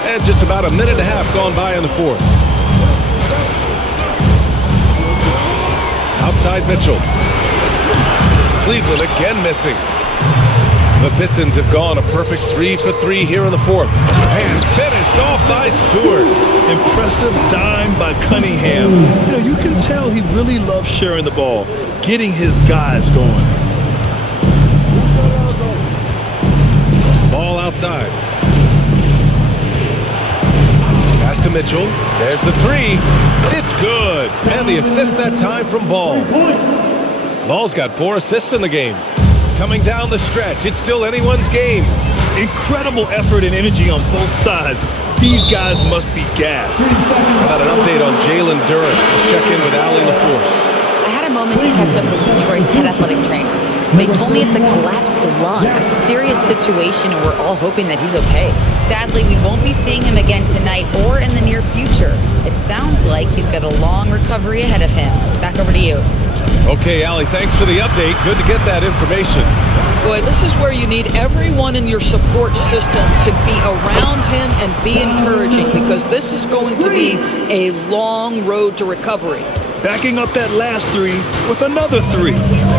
And just about a minute and a half gone by in the fourth. Outside Mitchell. Cleveland again missing. The Pistons have gone a perfect 3 for 3 here in the fourth. And finished off by Stewart. Impressive dime by Cunningham. You know, you can tell he really loves sharing the ball, getting his guys going. Ball outside. Pass to Mitchell. There's the 3. It's good. And the assist that time from Ball. Ball's got 4 assists in the game. Coming down the stretch, it's still anyone's game. Incredible effort and energy on both sides. These guys must be gassed. How about an update on Jalen Duren? Let's check in with Allie LaForce. I had a moment to catch up with Detroit's head athletic trainer. They told me it's a collapsed lung, a serious situation, and we're all hoping that he's okay. Sadly, we won't be seeing him again tonight or in the near future. It sounds like he's got a long recovery ahead of him. Back over to you. Okay, Allie, thanks for the update. Good to get that information. Boy, this is where you need everyone in your support system to be around him and be encouraging, because this is going to be a long road to recovery. Backing up that last 3 with another 3.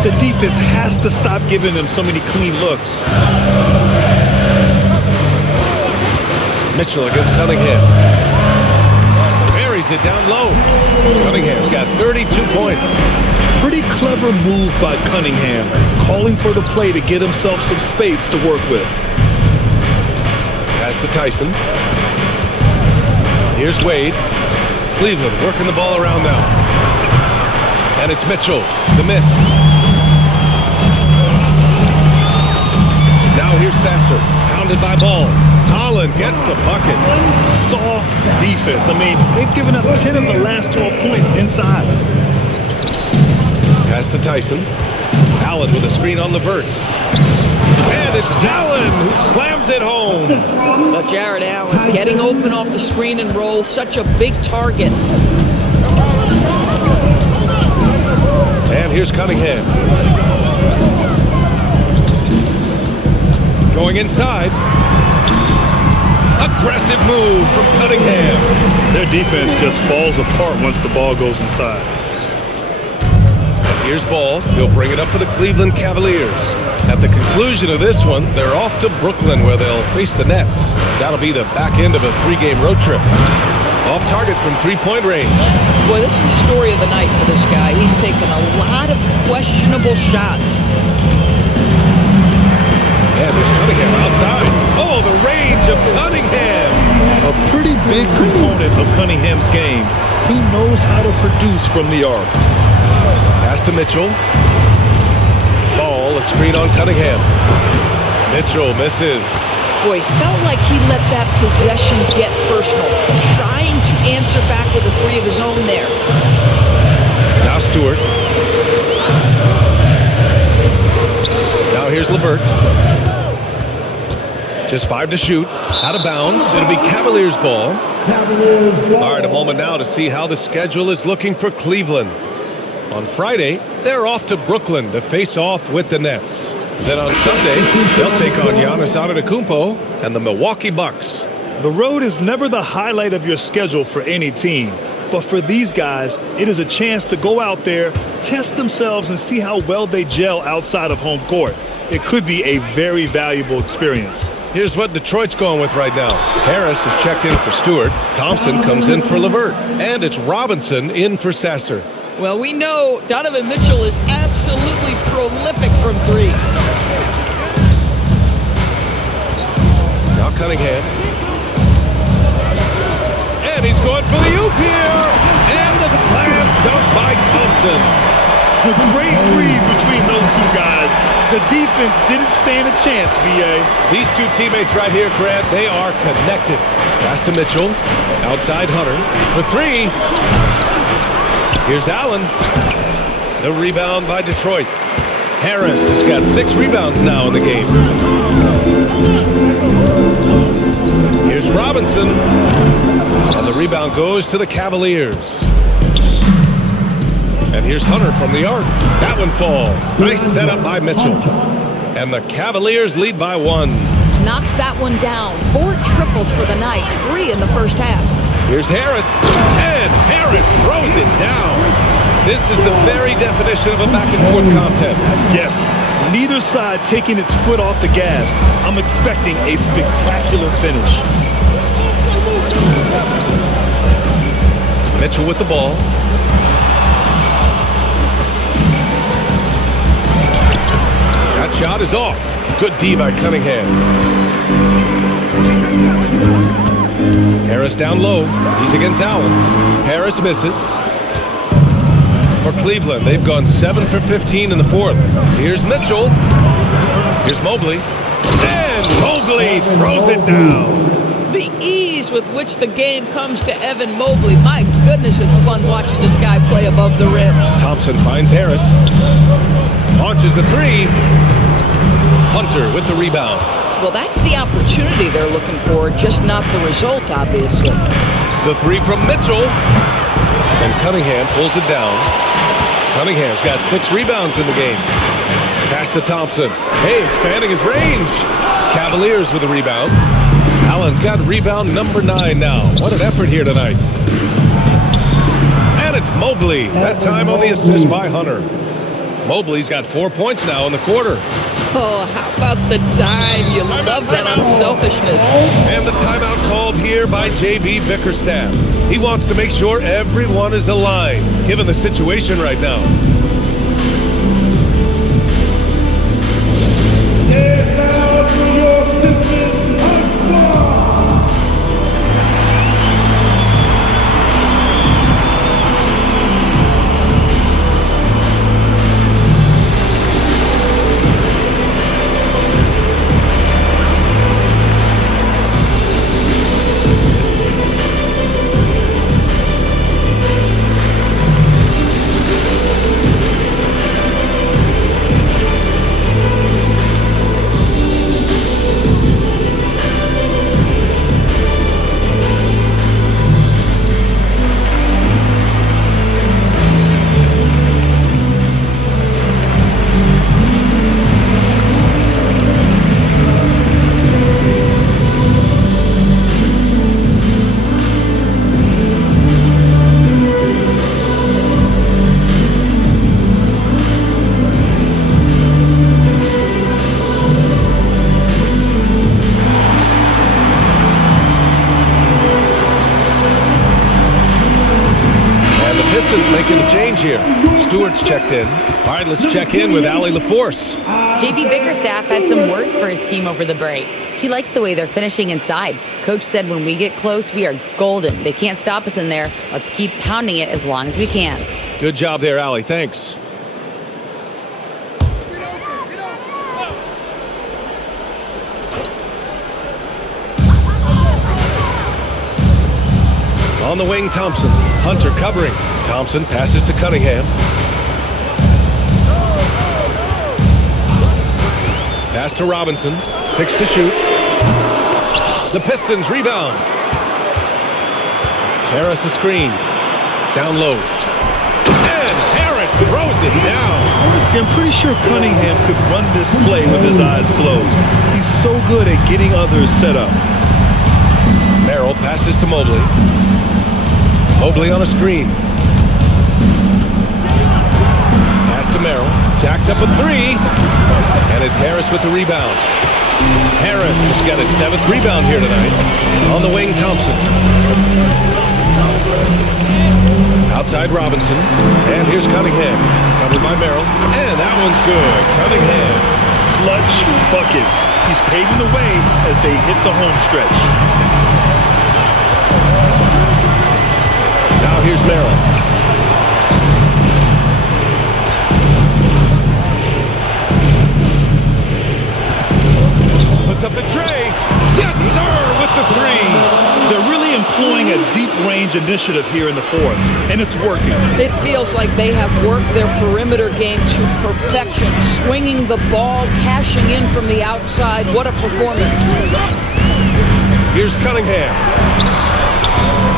The defense has to stop giving them so many clean looks. Mitchell against Cunningham. lays it down low. Cunningham's got 32 points. Pretty clever move by Cunningham, calling for the play to get himself some space to work with. Pass to Tyson. Here's Wade. Cleveland working the ball around now. And it's Mitchell, the miss. Now here's Sasser, pounded by Ball. Holland gets the bucket. Soft defense. I mean, they've given up 10 of the last 12 points inside. Pass to Tyson. Allen with a screen on Levert. And it's Allen who slams it home. But Jared Allen getting open off the screen and roll, such a big target. And here's Cunningham. Going inside. Aggressive move from Cunningham. Their defense just falls apart once the ball goes inside. Here's Ball. He'll bring it up for the Cleveland Cavaliers. At the conclusion of this one, they're off to Brooklyn where they'll face the Nets. That'll be the back end of a 3-game road trip. Off target from 3-point range. Boy, this is the story of the night for this guy. He's taken a lot of questionable shots. And there's Cunningham outside. Oh, the range of Cunningham. A pretty big component of Cunningham's game. He knows how to produce from the arc. Pass to Mitchell. Ball, a screen on Cunningham. Mitchell misses. Boy, felt like he let that possession get personal, trying to answer back with a three of his own there. Now Stewart. Now here's Levert. Just 5 to shoot. Out of bounds. It'll be Cavaliers ball. All right, a moment now to see how the schedule is looking for Cleveland. On Friday, they're off to Brooklyn to face off with the Nets. Then on Sunday, they'll take on Giannis Antetokounmpo and the Milwaukee Bucks. The road is never the highlight of your schedule for any team. But for these guys, it is a chance to go out there, test themselves, and see how well they gel outside of home court. It could be a very valuable experience. Here's what Detroit's going with right now. Harris is checked in for Stewart. Thompson comes in for Levert. And it's Robinson in for Sasser. Well, we know Donovan Mitchell is absolutely prolific from three. Now Cunningham. And he's going for the oop here. And the slam dunk by Thompson. A great read between those two guys. The defense didn't stand a chance, B.A. These two teammates right here, Grant, they are connected. Pass to Mitchell. Outside Hunter. For three. Here's Allen. The rebound by Detroit. Harris has got 6 rebounds now in the game. Here's Robinson. And the rebound goes to the Cavaliers. And here's Hunter from the arc. That one falls. Nice setup by Mitchell. And the Cavaliers lead by 1. Knocks that one down. 4 triples for the night. 3 in the first half. Here's Harris. And Harris throws it down. This is the very definition of a back-and-forth contest. Yes, neither side taking its foot off the gas. I'm expecting a spectacular finish. Mitchell with the ball. That shot is off. Good D by Cunningham. Harris down low. He's against Allen. Harris misses. For Cleveland, they've gone 7 for 15 in the fourth. Here's Mitchell. Here's Mobley. And Mobley throws it down. The ease with which the game comes to Evan Mobley. My goodness, it's fun watching this guy play above the rim. Thompson finds Harris. Launches a three. Hunter with the rebound. Well, that's the opportunity they're looking for, just not the result, obviously. The three from Mitchell. And Cunningham pulls it down. Cunningham's got 6 rebounds in the game. Pass to Thompson. Hey, expanding his range. Cavaliers with the rebound. Allen's got rebound number 9 now. What an effort here tonight. And it's Mobley. That time on the assist by Hunter. Mobley's got 4 points now in the quarter. Oh, how about the dive? You love that unselfishness. And the timeout called here by J.B. Bickerstaff. He wants to make sure everyone is aligned, given the situation right now. And now for your Pistons Hot Pistons making a change here. Stewart's checked in. All right, let's check in with Allie LaForce. J.B. Bickerstaff had some words for his team over the break. He likes the way they're finishing inside. Coach said when we get close, we are golden. They can't stop us in there. Let's keep pounding it as long as we can. Good job there, Allie. Thanks. On the wing, Thompson. Hunter covering. Thompson passes to Cunningham. Pass to Robinson. 6 to shoot. The Pistons rebound. Harris a screen. Down low. And Harris throws it down. I'm pretty sure Cunningham could run this play with his eyes closed. He's so good at getting others set up. Merrill passes to Mobley. Mobley on a screen. Pass to Merrill. Jacks up a three. And it's Harris with the rebound. Harris has got his 7th rebound here tonight. On the wing, Thompson. Outside Robinson. And here's Cunningham. Covered by Merrill. And that one's good. Cunningham. Clutch buckets. He's paving the way as they hit the home stretch. Now here's Merrill. Puts up the tray. Yes, sir, with the three. They're really employing a deep range initiative here in the fourth, and it's working. It feels like they have worked their perimeter game to perfection, swinging the ball, cashing in from the outside. What a performance. Here's Cunningham.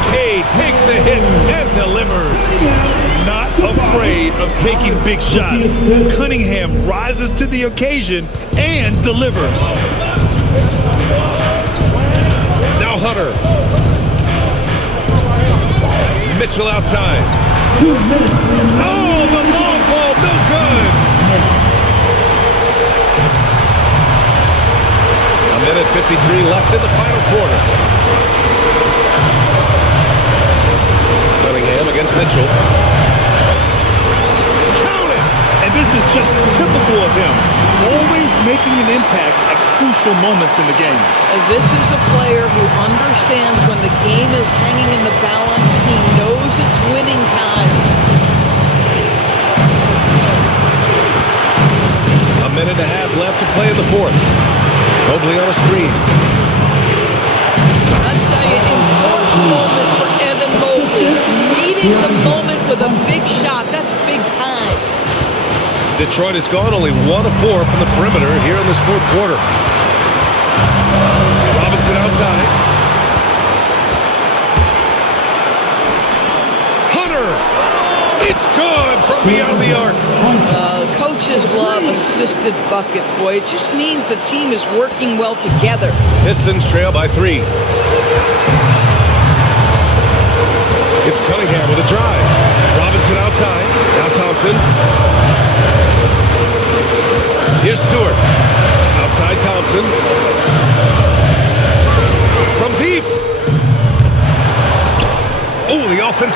K takes the hit and delivers. Not afraid of taking big shots. Cunningham rises to the occasion and delivers. Now Hunter. Mitchell outside. 2 minutes. Oh, the long ball, no good. A minute 53 left in the final quarter. Cunningham against Mitchell. Count it! And this is just typical of him. Always making an impact at crucial moments in the game. This is a player who understands when the game is hanging in the balance. He knows it's winning time. A minute and a half left to play in the fourth. Mobley on a screen. I'll tell you, important moment for Evan Mobley. Meeting the moment with a big shot. That's big time. Detroit has gone only 1 of 4 from the perimeter here in this fourth quarter. Robinson outside. Hunter! It's good from beyond the arc. Coaches love assisted buckets, boy. It just means the team is working well together. Pistons trail by 3. It's Cunningham with a drive. Robinson outside. Now Thompson. Here's Stewart.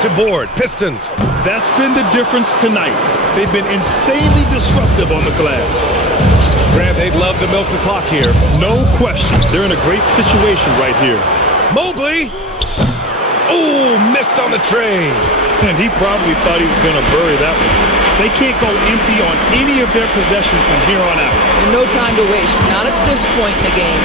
offensive board. Pistons. That's been the difference tonight. They've been insanely disruptive on the glass. Grant, they'd love to milk the clock here. No question. They're in a great situation right here. Mobley. Oh, missed on the train. And he probably thought he was going to bury that one. They can't go empty on any of their possessions from here on out. And no time to waste. Not at this point in the game.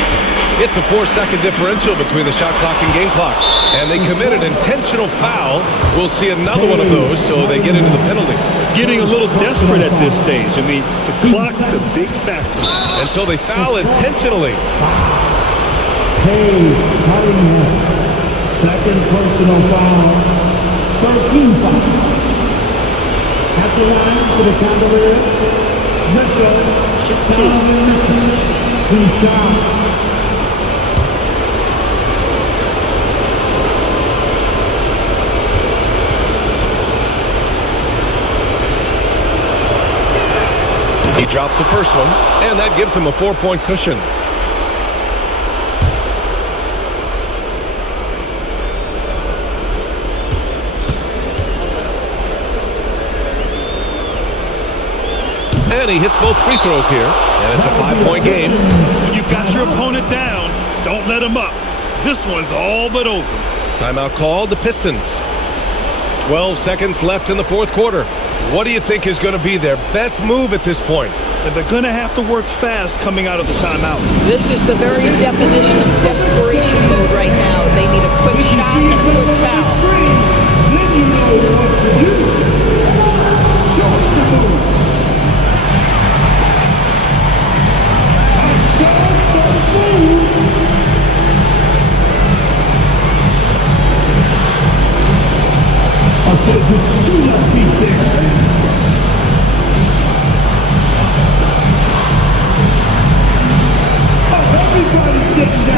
It's a 4-second differential between the shot clock and game clock. And they commit an intentional foul. We'll see another one of those, so they get into the penalty. Getting a little desperate at this stage. I mean, the clock's the big factor. And so they foul intentionally. Cade Cunningham. Second personal foul. 13 foul. At the line for the Cavaliers. Mitchell. Mitchell. 2 shots. He drops the first one, and that gives him a 4-point cushion. And he hits both free throws here, and it's a 5-point game. When you've got your opponent down, don't let him up. This one's all but over. Timeout called, the Pistons. 12 seconds left in the fourth quarter. What do you think is going to be their best move at this point? And they're going to have to work fast coming out of the timeout. This is the very definition of desperation mode right now. They need a quick shot and a quick foul. Then you know what to do. George the move. I'll take you 2 left feet there. Oh, everybody's getting down.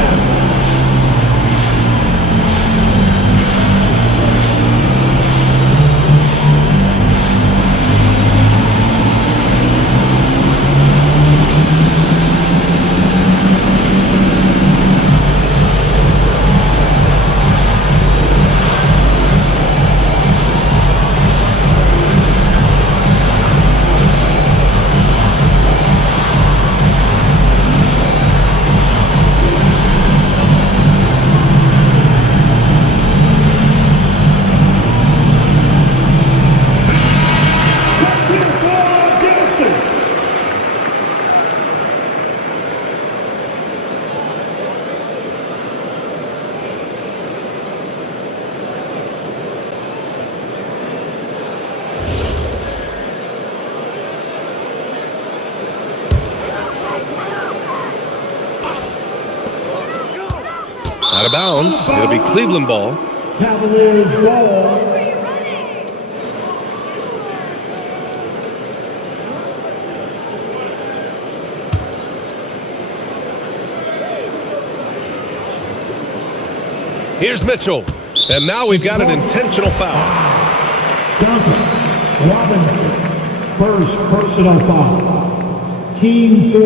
Out of bounds. It'll be Cleveland ball. Cavaliers ball. Here's Mitchell. And now we've got an intentional foul. Duncan Robinson. First personal foul. Team 4.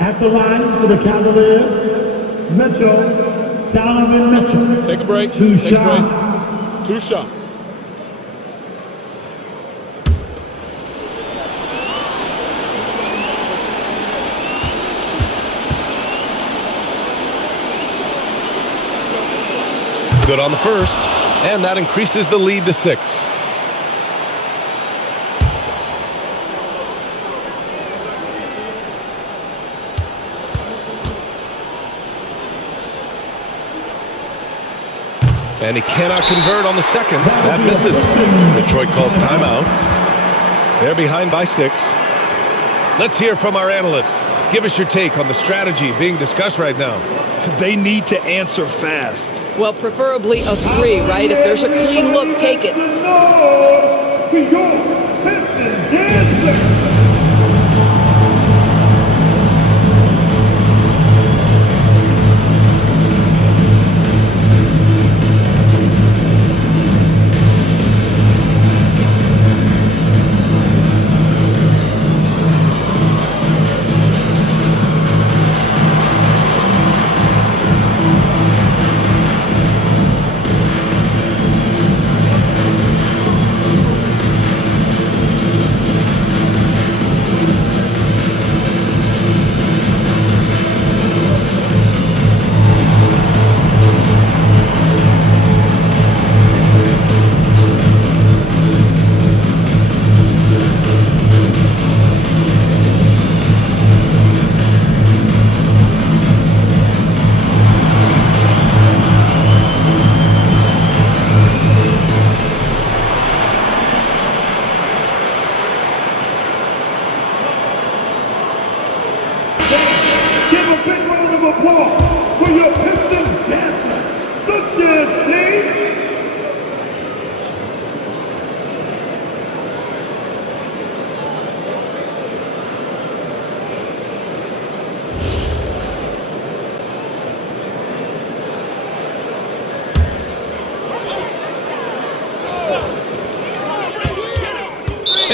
At the line for the Cavaliers. Mitchell, Donovan Mitchell. Take a break. 2 Take a shots. break. 2 shots. Good on the first, and that increases the lead to 6. And he cannot convert on the second. That misses. Detroit calls timeout. They're behind by 6. Let's hear from our analyst. Give us your take on the strategy being discussed right now. They need to answer fast. Well, preferably a 3, right? If there's a clean look, take it. For your Pistons dancer.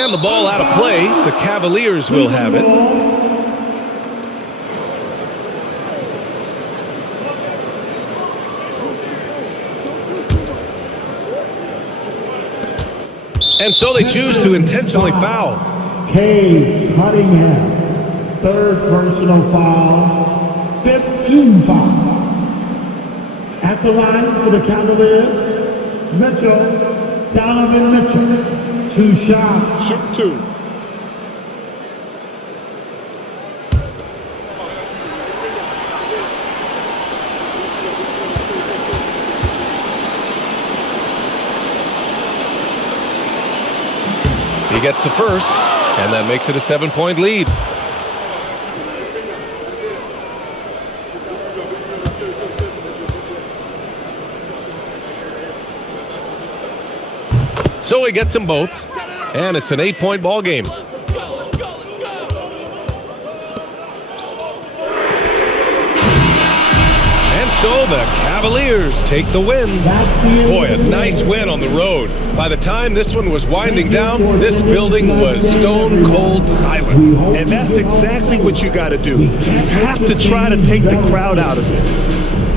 And the ball out of play. The Cavaliers will have it. And so they choose to intentionally foul. K. Cunningham, third personal foul, fifth team foul. At the line for the Cavaliers, Mitchell, Donovan Mitchell, 2 shots. Shoot 2. He gets the first, and that makes it a 7-point lead. So he gets them both, and it's an 8-point ball game. And so the Cavaliers take the win. Boy, a nice win on the road. By the time this one was winding down, this building was stone cold silent. And that's exactly what you got to do. You have to try to take the crowd out of it.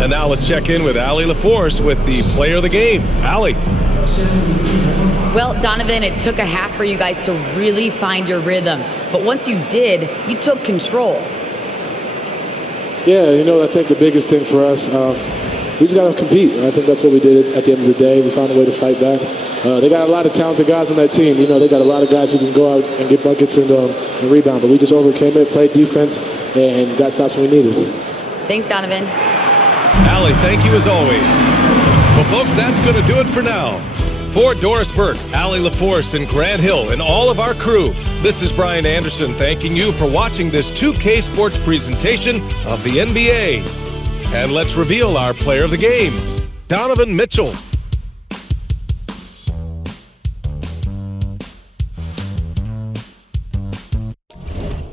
And now let's check in with Allie LaForce with the player of the game. Allie. Well, Donovan, it took a half for you guys to really find your rhythm. But once you did, you took control. Yeah, I think the biggest thing for us, we just got to compete. And I think that's what we did at the end of the day. We found a way to fight back. They got a lot of talented guys on that team. They got a lot of guys who can go out and get buckets and rebound. But we just overcame it, played defense, and got stops when we needed. Thanks, Donovan. Allie, thank you as always. Well, folks, that's going to do it for now. For Doris Burke, Allie LaForce, and Grant Hill, and all of our crew, this is Brian Anderson thanking you for watching this 2K Sports presentation of the NBA. And let's reveal our player of the game, Donovan Mitchell.